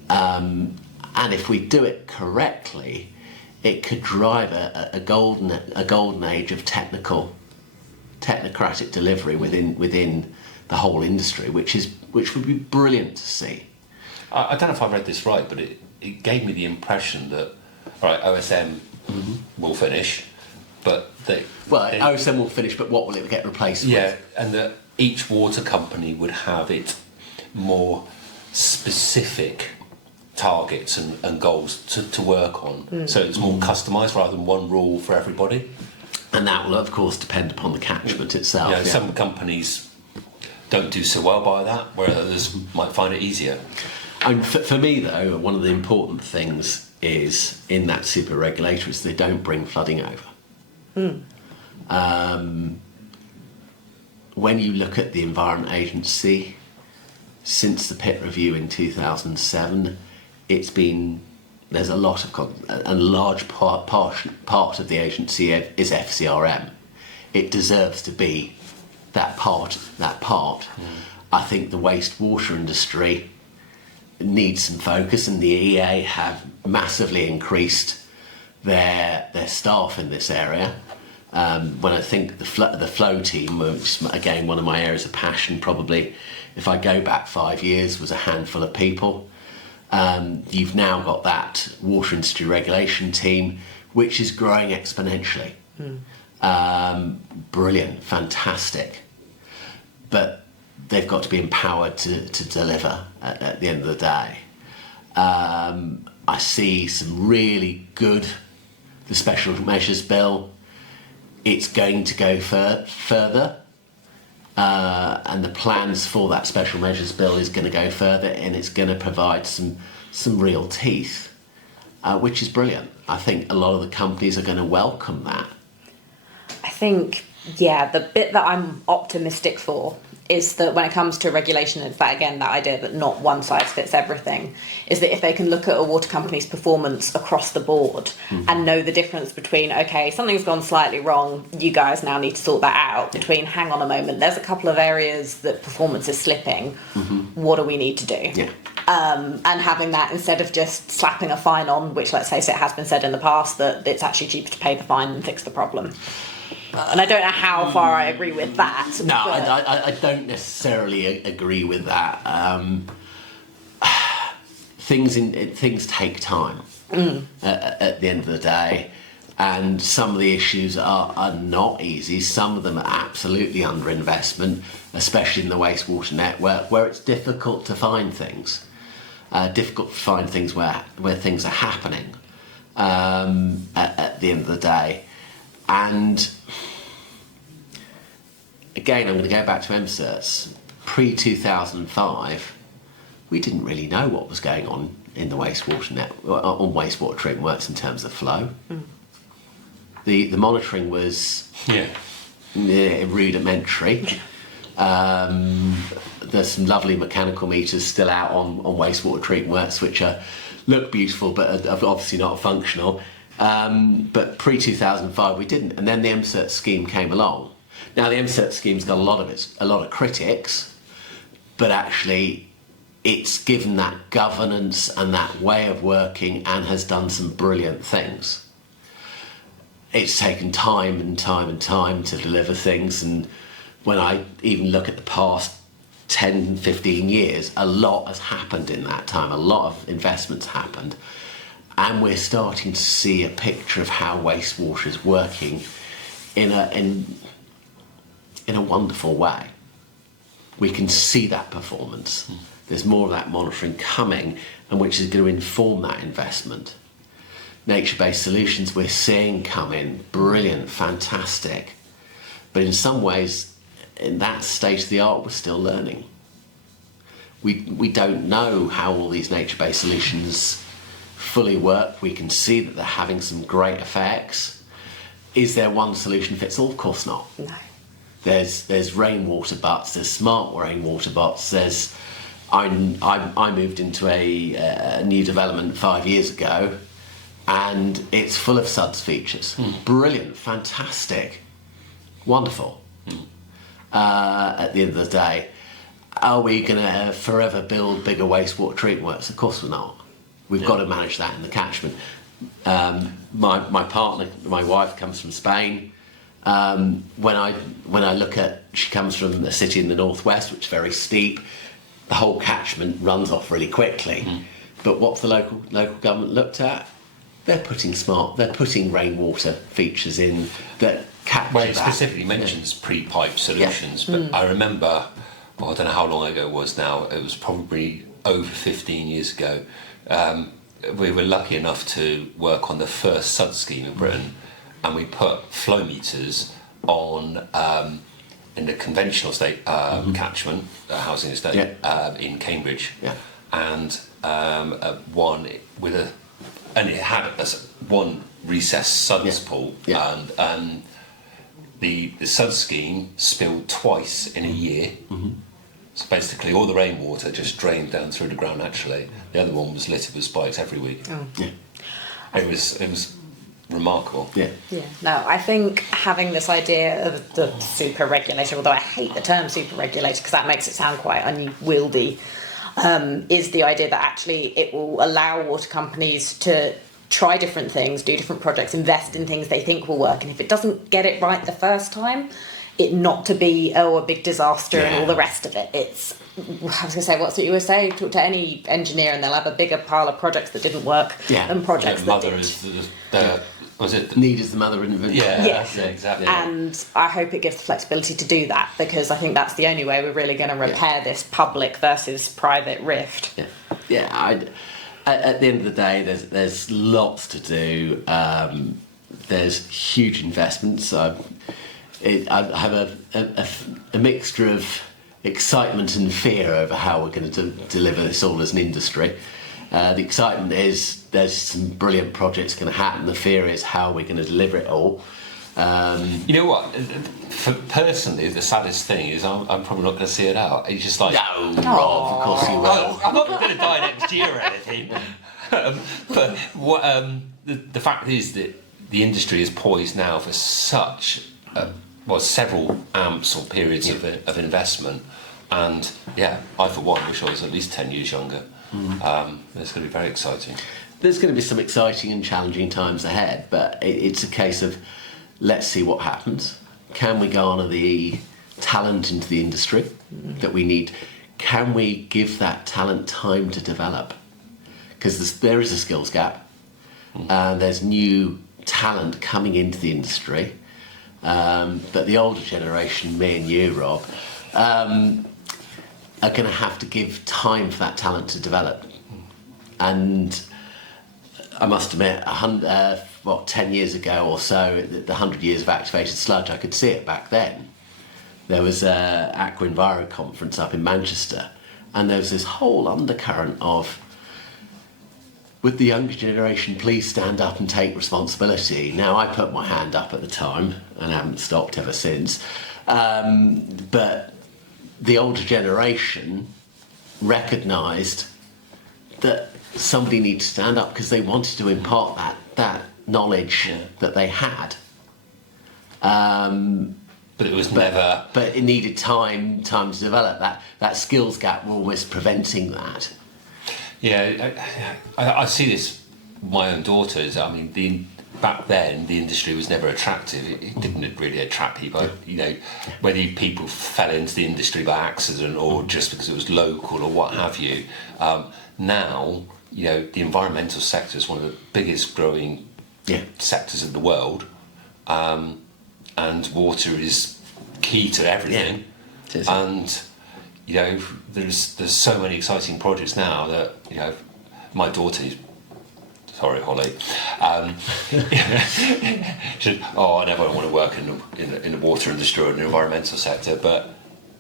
and if we do it correctly, it could drive a golden age of technocratic delivery within the whole industry, which would be brilliant to see. I don't know if I read this right, but it gave me the impression that, right, OSM will finish, but OSM will finish, but what will it get replaced with? Yeah, and that each water company would have its more specific targets and goals to work on. So it's more customised rather than one rule for everybody. And that will, of course, depend upon the catchment itself. Yeah, some companies don't do so well by that, where others might find it easier. And for me, though, one of the important things is in that super regulator is they don't bring flooding over. When you look at the Environment Agency, since the pit review in 2007, there's a lot of a large part of the agency is FCRM. It deserves to be that part. I think the wastewater industry needs some focus, and the EA have massively increased their staff in this area. When I think the flow team, which is again one of my areas of passion, probably if I go back 5 years, was a handful of people. You've now got that water industry regulation team, which is growing exponentially. Brilliant, fantastic. But they've got to be empowered to deliver at the end of the day. I see some really good, the special measures bill. It's going to go further. And the plans for that special measures bill is going to go further, and it's going to provide some real teeth, which is brilliant. I think a lot of the companies are going to welcome that. I think, yeah, the bit that I'm optimistic for is that when it comes to regulation, it's that idea that not one size fits everything, is that if they can look at a water company's performance across the board and know the difference between, okay, something's gone slightly wrong, you guys now need to sort that out, between, hang on a moment, there's a couple of areas that performance is slipping, what do we need to do? Yeah. And having that instead of just slapping a fine on, which, let's face it, has been said in the past, that it's actually cheaper to pay the fine than fix the problem. And I don't know how far I agree with that. No, I don't necessarily agree with that. Things take time at the end of the day, and some of the issues are not easy. Some of them are absolutely underinvestment, especially in the wastewater network, where it's difficult to find things. Difficult to find things where things are happening. at the end of the day. And again, I'm going to go back to MCERTs. Pre-2005, we didn't really know what was going on in the on wastewater treatment works in terms of flow. The monitoring was rudimentary. There's some lovely mechanical meters still out on wastewater treatment works which look beautiful but are obviously not functional. But pre-2005 we didn't, and then the MCERT scheme came along. Now the MCERT scheme's got a lot of critics, but actually it's given that governance and that way of working and has done some brilliant things. It's taken time and time and time to deliver things, and when I even look at the past 10, 15 years, a lot has happened in that time, a lot of investments happened, and we're starting to see a picture of how wastewater is working in a wonderful way. We can see that performance. There's more of that monitoring coming, and which is going to inform that investment. Nature-based solutions we're seeing come in, brilliant, fantastic. But in some ways, in that state of the art, we're still learning. We don't know how all these nature-based solutions fully work. We can see that they're having some great effects. Is there one solution fits all? Of course not. No. There's rainwater butts, there's smart rainwater butts, I moved into a new development 5 years ago, and it's full of SUDS features. Brilliant, fantastic, wonderful. At the end of the day, are we going to forever build bigger wastewater treatment works? Of course we're not. We've got to manage that in the catchment. My partner, my wife, comes from Spain. When I look at, she comes from a city in the northwest, which is very steep. The whole catchment runs off really quickly. But what's the local government looked at? They're putting rainwater features in that capture Well, it that. specifically mentions pre-pipe solutions, but I remember, well, I don't know how long ago it was now, it was probably over 15 years ago. We were lucky enough to work on the first SUD scheme in Britain, and we put flow meters on in the conventional estate catchment, housing estate in Cambridge, and one with and it had one recessed SUDS pool, and the SUD scheme spilled twice in a year. So basically all the rainwater just drained down through the ground naturally. The other one was littered with spikes every week. It was remarkable. No, I think having this idea of the super regulator, although I hate the term super regulator because that makes it sound quite unwieldy, is the idea that actually it will allow water companies to try different things, do different projects, invest in things they think will work, and if it doesn't get it right the first time, it not to be a big disaster and all the rest of it. It's, I was going to say, what's what you were saying? Talk to any engineer and they'll have a bigger pile of projects that didn't work than projects that mother did. is was it? Need is the mother of invention. That's it, exactly. And I hope it gives the flexibility to do that, because I think that's the only way we're really going to repair this public versus private rift. At the end of the day, there's lots to do. There's huge investments. I have a mixture of excitement and fear over how we're going to deliver this all as an industry. The excitement is there's some brilliant projects going to happen. The fear is how we're going to deliver it all. You know what? Personally, the saddest thing is I'm probably not going to see it out. It's just like, No, Rob, of course you will. I'm not going to die next year or anything. But what, the fact is that the industry is poised now for such several amps or periods of investment, and I for one wish I was at least 10 years younger. It's going to be very exciting. There's going to be some exciting and challenging times ahead, but it's a case of let's see what happens. Can we garner the talent into the industry that we need? Can we give that talent time to develop? Because there is a skills gap. There's new talent coming into the industry. But the older generation, me and you, Rob, are going to have to give time for that talent to develop. And I must admit, 10 years ago or so, the 100 years of activated sludge, I could see it back then. There was a Aqua Enviro conference up in Manchester, and there was this whole undercurrent of, with the younger generation, please stand up and take responsibility. Now, I put my hand up at the time, and haven't stopped ever since, but the older generation recognised that somebody needed to stand up because they wanted to impart that knowledge that they had. But it was never... But it needed time to develop. That skills gap were almost preventing that. Yeah, I see this with my own daughters. I mean, back then, the industry was never attractive. It didn't really attract people. You know, whether people fell into the industry by accident or just because it was local or what have you. Now, you know, the environmental sector is one of the biggest growing sectors in the world. And water is key to everything. Yeah. And you know, there's so many exciting projects now that, you know, my daughter, sorry Holly, she, I never want to work in the water industry or in the environmental sector, but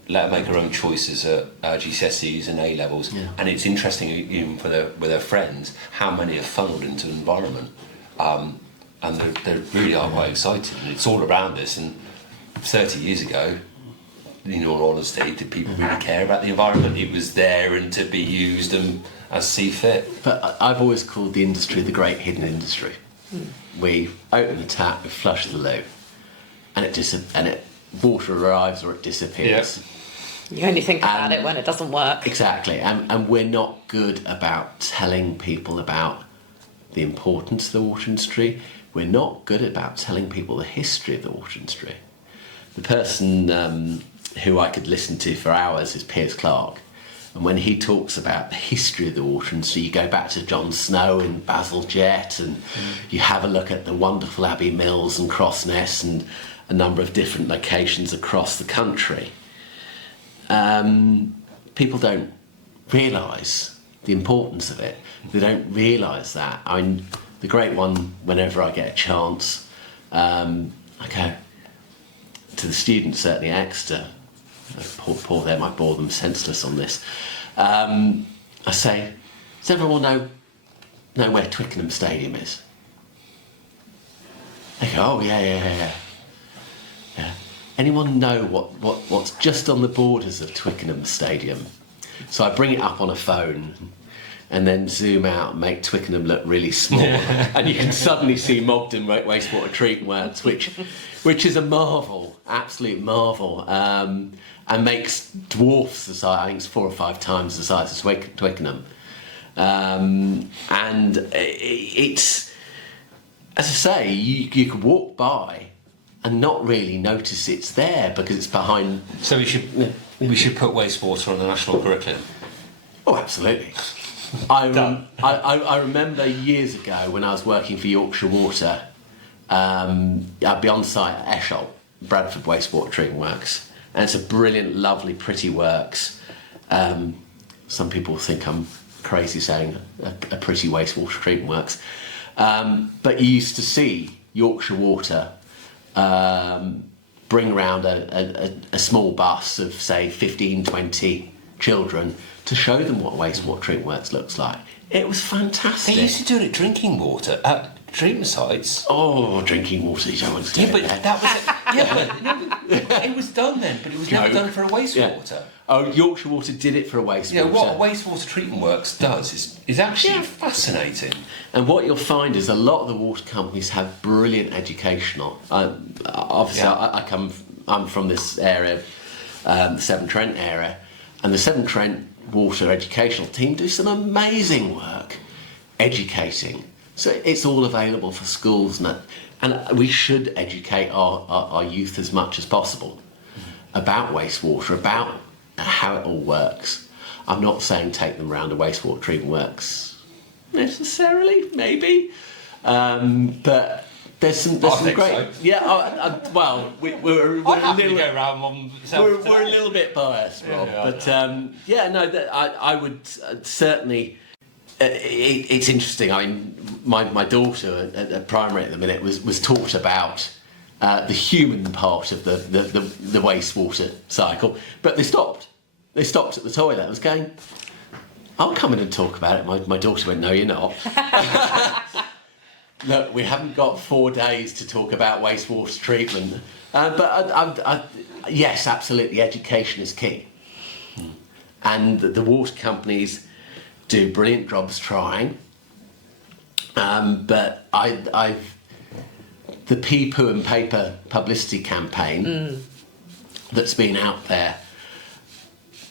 let her make her own choices at GCSEs and A levels. And it's interesting, even with her friends, how many are funneled into the environment. And they really are quite excited, and it's all around us. And 30 years ago, in all honesty, did people really care about the environment? It was there and to be used and as see fit. But I've always called the industry the great hidden industry. We open the tap, we flush the loo, and water arrives or it disappears. You only think about it when it doesn't work. Exactly, and we're not good about telling people about the importance of the water industry. We're not good about telling people the history of the water industry. The person who I could listen to for hours is Piers Clarke, and when he talks about the history of the water industry, you go back to John Snow and Basil Jett, and you have a look at the wonderful Abbey Mills and Crossness and a number of different locations across the country. People don't realise the importance of it. They don't realise that. I mean, the great one, whenever I get a chance, I go to the students, certainly at Exeter, poor them, I bore them senseless on this. I say, does everyone know where Twickenham Stadium is? They go, oh yeah. Anyone know what's just on the borders of Twickenham Stadium? So I bring it up on a phone and then zoom out and make Twickenham look really small. And you can suddenly see Mogden wastewater treatment works, which is a marvel, absolute marvel, and makes dwarfs the size. I think it's 4 or 5 times the size of Twickenham. And it's, as I say, you could walk by and not really notice it's there because it's behind. So we should put wastewater on the national curriculum. Oh, absolutely. I remember years ago when I was working for Yorkshire Water, I'd be on site at Esholt, Bradford Wastewater Treatment Works, and it's a brilliant, lovely, pretty works. Some people think I'm crazy saying a pretty wastewater treatment works, but you used to see Yorkshire Water bring around a small bus of, say, 15, 20 children to show them what wastewater treatment works looks like. It was fantastic. They used to do it at drinking water, at treatment sites. Oh, drinking water, you don't want to do but it. that was it was done then, but it was never done for a wastewater. Yeah. Oh, Yorkshire Water did it for a wastewater. You know, what a wastewater treatment works does is actually fascinating. And what you'll find is a lot of the water companies have brilliant educational. Obviously, I'm from this area, the Severn Trent area, and the Severn Trent Water educational team do some amazing work educating. So it's all available for schools, and we should educate our youth as much as possible about wastewater, about how it all works. I'm not saying take them round a wastewater treatment works necessarily, maybe, but there's some great. So. Yeah, well, we're a little bit biased, Rob, but I would certainly it's interesting. I mean, my daughter at primary at the minute was taught about the human part of the wastewater cycle, but they stopped. They stopped at the toilet. I was going, I'll come in and talk about it. My daughter went, no, you're not. Look, we haven't got 4 days to talk about wastewater treatment. But yes, absolutely, education is key. And the water companies do brilliant jobs trying. But the pee, poo and paper publicity campaign that's been out there,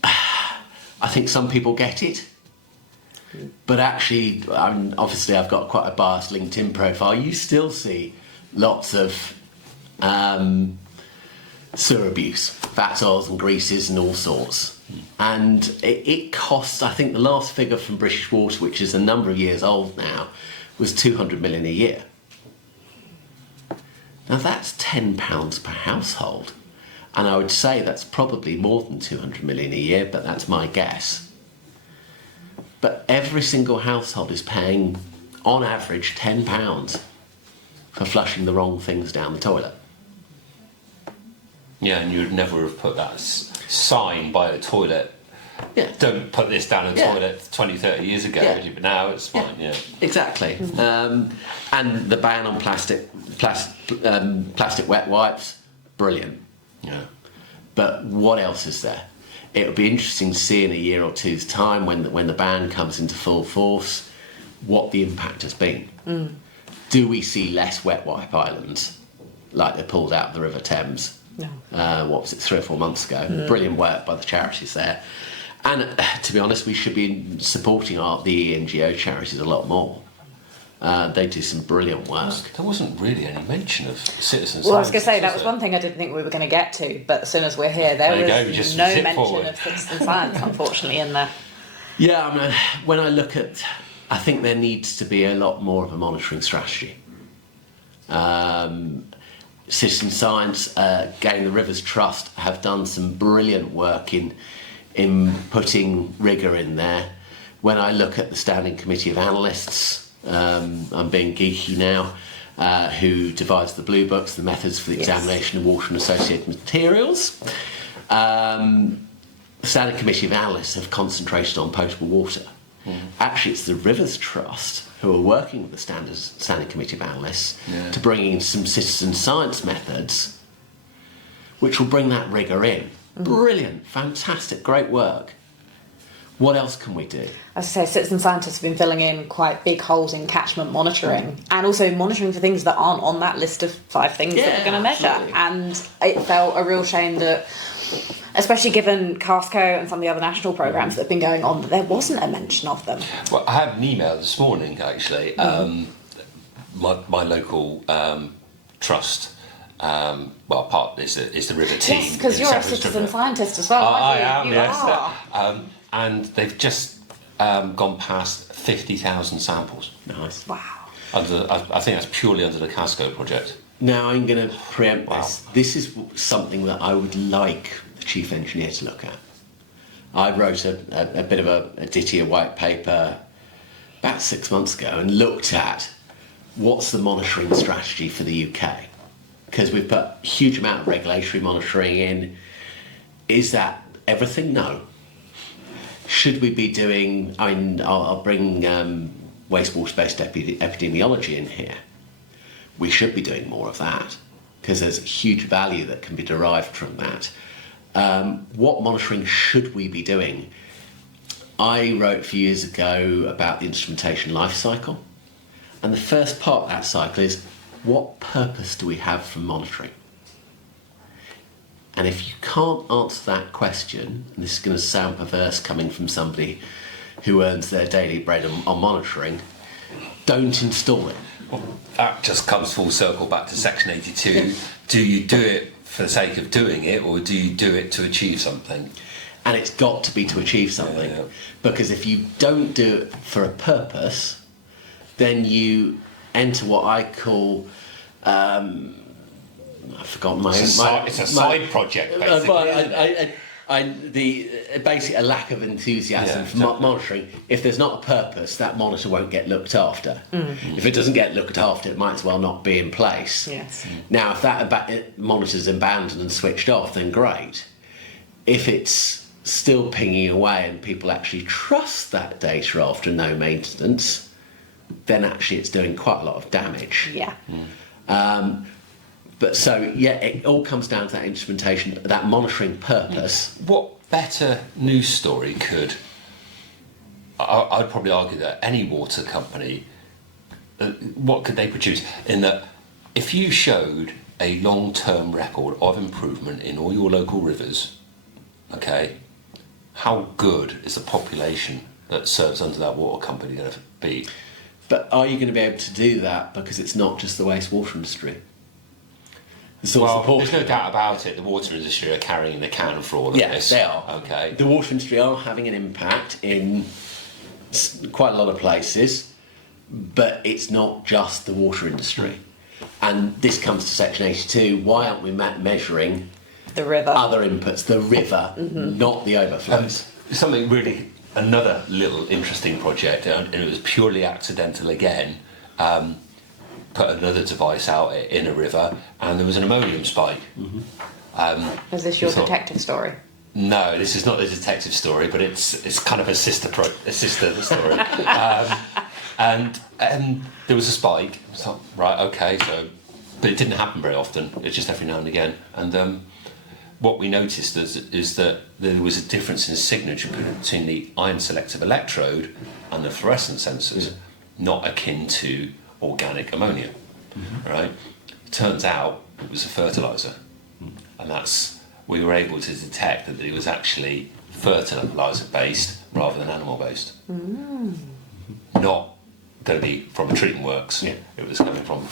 I think some people get it. But actually, obviously I've got quite a biased LinkedIn profile. You still see lots of sewer abuse, fats, oils and greases and all sorts. And it costs, I think the last figure from British Water, which is a number of years old now, was 200 million a year. Now that's £10 per household. And I would say that's probably more than 200 million a year, but that's my guess. But every single household is paying, on average, £10 for flushing the wrong things down the toilet. Yeah, and you'd never have put that sign by the toilet. Yeah. Don't put this down the toilet 20, 30 years ago, Yeah. would you? But now it's fine, yeah. Exactly. And the ban on plastic wet wipes, brilliant. Yeah. But what else is there? It would be interesting to see in a year or two's time when the ban comes into full force what the impact has been. Do we see less wet wipe islands like they pulled out of the River Thames? No. What was it, 3 or 4 months ago? Brilliant work by the charities there. And to be honest, we should be supporting the NGO charities a lot more. They do some brilliant work. There wasn't really any mention of citizens. Well, I was going to say, that was one thing I didn't think we were going to get to, but as soon as we're here, there was no mention of citizen science, unfortunately, in there. Yeah, I mean, when I look at, I think there needs to be a lot more of a monitoring strategy. Citizen Science, Gain the Rivers Trust have done some brilliant work in putting rigour in there. When I look at the Standing Committee of Analysts, I'm being geeky now, who devised the blue books, the methods for the examination of water and associated materials. The Standing Committee of Analysts have concentrated on potable water. Actually, it's the Rivers Trust who are working with the Standing Committee of Analysts to bring in some citizen science methods which will bring that rigour in. Brilliant, fantastic, great work. What else can we do? As I say, citizen scientists have been filling in quite big holes in catchment monitoring and also monitoring for things that aren't on that list of 5 things that we're going to measure. Absolutely. And it felt a real shame that, especially given Casco and some of the other national programmes that have been going on, that there wasn't a mention of them. Well, I had an email this morning, actually. My local trust, part is the River team. Yes, because you're a citizen scientist as well, aren't you? I am, You yes. are. And they've just gone past 50,000 samples. Nice. Wow. I think that's purely under the Casco project. Now I'm going to preempt this. This is something that I would like the chief engineer to look at. I wrote a bit of a ditty, a white paper about 6 months ago and looked at what's the monitoring strategy for the UK. Because we've put a huge amount of regulatory monitoring in. Is that everything? No. Should we be doing, I'll bring wastewater-based epidemiology in here. We should be doing more of that because there's huge value that can be derived from that. What monitoring should we be doing? I wrote a few years ago about the instrumentation life cycle, and the first part of that cycle is what purpose do we have for monitoring? And if you can't answer that question, and this is going to sound perverse coming from somebody who earns their daily bread on monitoring, don't install it. Well, that just comes full circle back to Section 82. Do you do it for the sake of doing it, or do you do it to achieve something? And it's got to be to achieve something. Yeah. Because if you don't do it for a purpose, then you enter what I call... I've forgotten my... It's a side project, basically. Basically a lack of enthusiasm for monitoring. If there's not a purpose, that monitor won't get looked after. If it doesn't get looked after, it might as well not be in place. Yes. Now, if that monitor's abandoned and switched off, then great. If it's still pinging away and people actually trust that data after no maintenance, then actually it's doing quite a lot of damage. Yeah. But so, yeah, it all comes down to that instrumentation, that monitoring purpose. What better news story could... I'd probably argue that any water company, what could they produce? In that, if you showed a long-term record of improvement in all your local rivers, okay, how good is the population that serves under that water company going to be? But are you going to be able to do that because it's not just the wastewater industry? There's no doubt about it. The water industry are carrying the can for all of this. Yes, they are. Okay. The water industry are having an impact in quite a lot of places, but it's not just the water industry. And this comes to Section 82. Why aren't we measuring The river. other inputs, the river, not the overflows? Something really, another little interesting project, and it was purely accidental again. Put another device out in a river, and there was an ammonium spike. Was this your detective story? No, this is not the detective story, but it's kind of a sister story. And there was a spike. So, right, okay, so, but it didn't happen very often. It's just every now and again. And what we noticed is that there was a difference in signature between the iron selective electrode and the fluorescent sensors, not akin to organic ammonia, right? Turns out it was a fertilizer, and we were able to detect that it was actually fertilizer based rather than animal based. Not going to be from a treatment works. Yeah. It was coming from.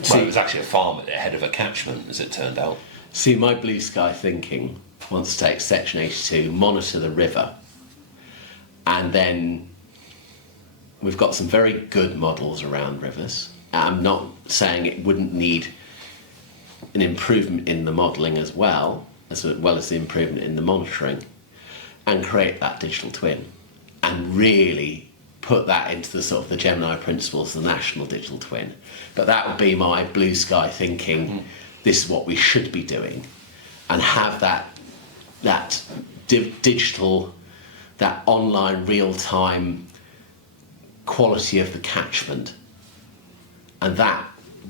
It was actually a farm at the head of a catchment, as it turned out. See, my blue sky thinking wants to take Section 82, monitor the river, and then we've got some very good models around rivers. I'm not saying it wouldn't need an improvement in the modelling as well as the improvement in the monitoring, and create that digital twin and really put that into the sort of the Gemini principles, the national digital twin. But that would be my blue sky thinking. This is what we should be doing, and have that digital, that online real-time quality of the catchment, and that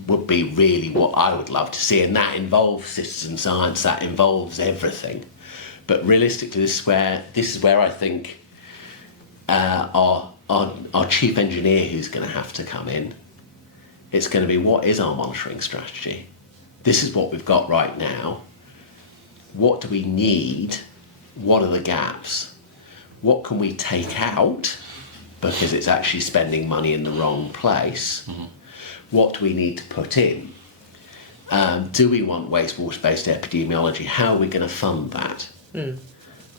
would be really what I would love to see, and that involves citizen science, that involves everything. But realistically, this is where I think our chief engineer who's going to have to come in. It's going to be, what is our monitoring strategy? This is what we've got right now. What do we need? What are the gaps? What can we take out because it's actually spending money in the wrong place? What do we need to put in? Do we want wastewater-based epidemiology? How are we going to fund that?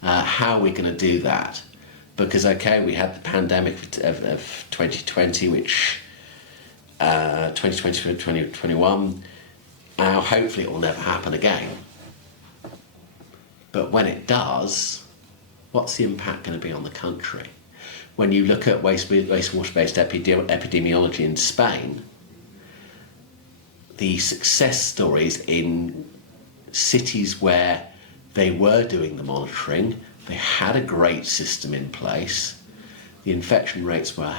How are we going to do that? Because, okay, we had the pandemic of 2020, which 2020 to 2021. Now, hopefully it will never happen again. But when it does, what's the impact going to be on the country? When you look at wastewater-based epidemiology in Spain, the success stories in cities where they were doing the monitoring, they had a great system in place, the infection rates were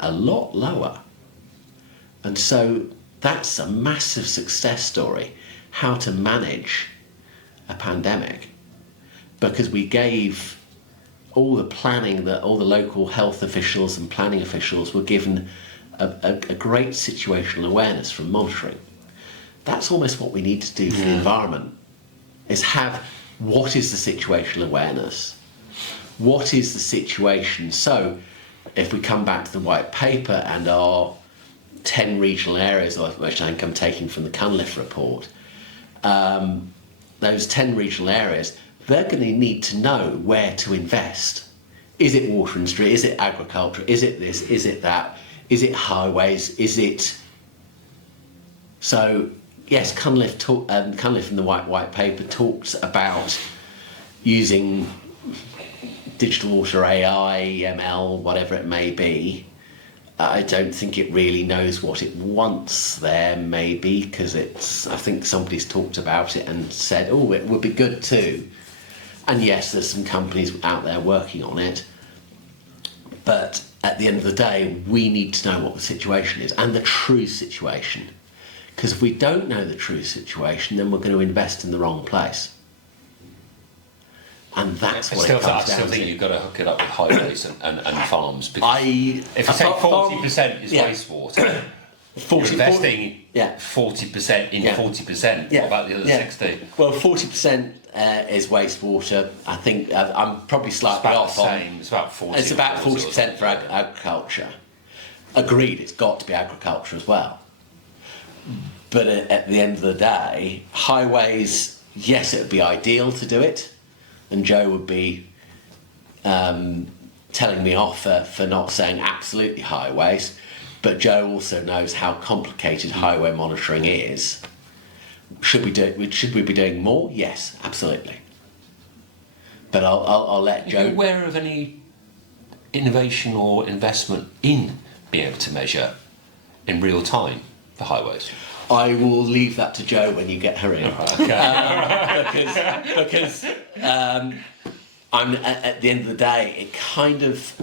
a lot lower. And so that's a massive success story, how to manage a pandemic, because we gave all the planning, that all the local health officials and planning officials were given a great situational awareness from monitoring. That's almost what we need to do for the environment, is have, what is the situational awareness? What is the situation? So if we come back to the white paper and our 10 regional areas, which I think I'm taking from the Cunliffe report, those 10 regional areas, they're going to need to know where to invest. Is it water industry? Is it agriculture? Is it this? Is it that? Is it highways? Is it... So, yes, Cunliffe in the white paper talks about using digital water AI, ML, whatever it may be, I don't think it really knows what it wants there, maybe, because I think somebody's talked about it and said, oh, it would be good too. And yes, there's some companies out there working on it, but at the end of the day, we need to know what the situation is and the true situation. Because if we don't know the true situation, then we're going to invest in the wrong place. And that's what it comes down to. I still think you've got to hook it up with highways and farms. Because if you say 40% is wastewater, you're investing 40% in 40%. What about the other 60%? Well, 40% is wastewater. I think I'm probably slightly off on. It's about 40%. It's about 40% for agriculture. Agreed, it's got to be agriculture as well. But at the end of the day, highways, yes, it would be ideal to do it. And Joe would be telling me off for not saying absolutely highways, but Joe also knows how complicated highway monitoring is. Should we be doing more? Yes, absolutely. But I'll let Joe. Are you aware of any innovation or investment in being able to measure in real time for highways? I will leave that to Jo when you get her in. Because I'm at the end of the day, it kind of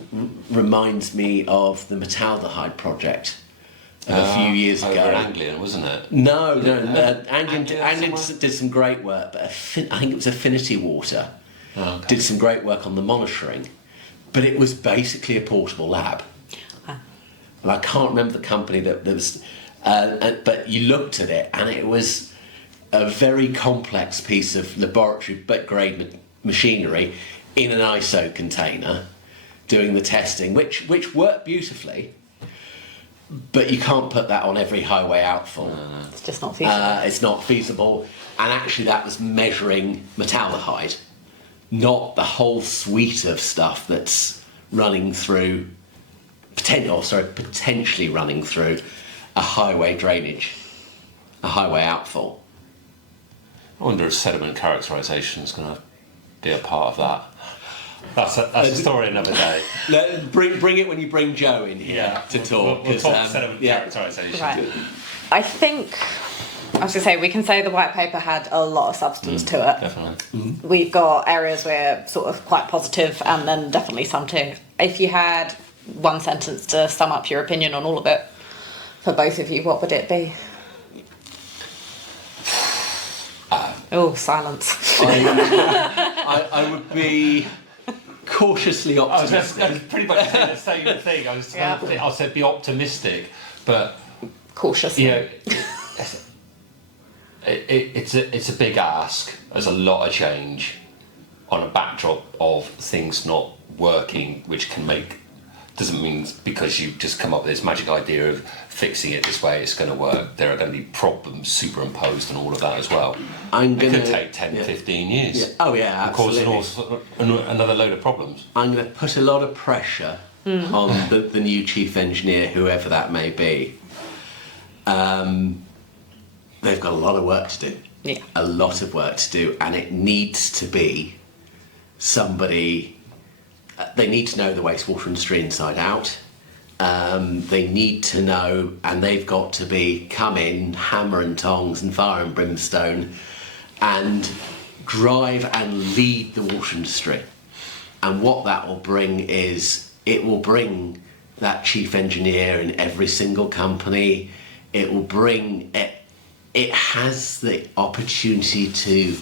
reminds me of the metaldehyde project of a few years ago. Over Anglian, wasn't it? No. Anglian did some great work, but I think it was Affinity Water did some great work on the monitoring, but it was basically a portable lab. And I can't remember the company that was. But you looked at it, and it was a very complex piece of laboratory grade machinery in an ISO container, doing the testing, which worked beautifully. But you can't put that on every highway outfall. It's just not feasible. It's not feasible, and actually, that was measuring metaldehyde, not the whole suite of stuff that's running through, potentially running through a highway drainage, a highway outfall. I wonder if sediment characterisation is going to be a part of that. That's a story another day. Bring it when you bring Joe in here to talk. We'll talk sediment characterisation. Right. I think, I was going to say, we can say the white paper had a lot of substance to it. Definitely. Mm-hmm. We've got areas where sort of quite positive, and then definitely some too. If you had one sentence to sum up your opinion on all of it, for both of you, what would it be? Silence. I would be cautiously optimistic. I was pretty much saying the same thing. I said be optimistic, but cautiously. It's a big ask. There's a lot of change on a backdrop of things not working, which doesn't mean because you just come up with this magic idea of fixing it this way it's going to work. There are going to be problems superimposed and all of that as well. It could take 10, 15 years. Yeah. Oh yeah, absolutely. Cause another load of problems. I'm going to put a lot of pressure on the new chief engineer, whoever that may be. They've got a lot of work to do. Yeah. A lot of work to do, and it needs to be somebody. They need to know the wastewater industry inside out. They need to know, and they've got to come in hammer and tongs and fire and brimstone and drive and lead the water industry. And what that will bring is, it will bring that chief engineer in every single company. It will bring it has the opportunity to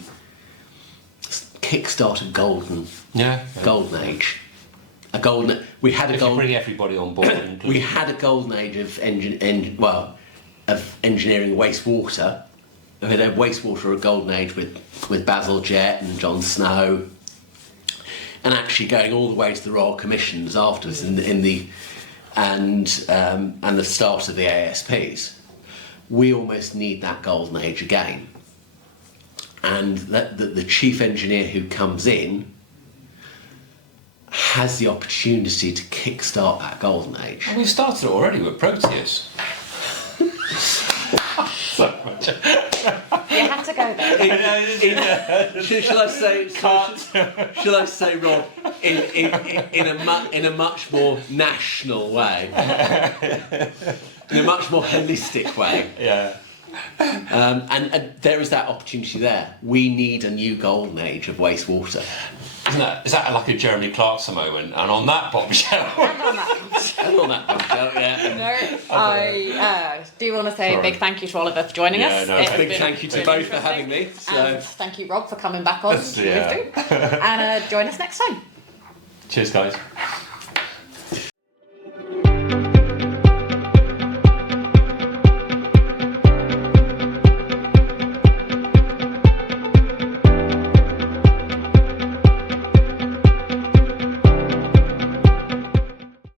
kickstart a golden age. We had a golden. Bring everybody on board. We had a golden age of engineering wastewater. We had a wastewater a golden age with Basil Jett and John Snow, and actually going all the way to the Royal Commissions afterwards and the start of the ASPs. We almost need that golden age again, and the chief engineer who comes in has the opportunity to kickstart that golden age. We've started already with Proteus. So much. You have to go there. Shall I say, Rob, in a much more national way, in a much more holistic way. Yeah. And there is that opportunity there. We need a new golden age of wastewater. Is that like a Jeremy Clarkson moment? And on that bombshell. And on that. And on that bombshell, yeah. No, I do want to say a big thank you to Oliver for joining us. No, It's Big been thank you to really both for having me. And thank you, Rob, for coming back on. Yeah. And join us next time. Cheers, guys.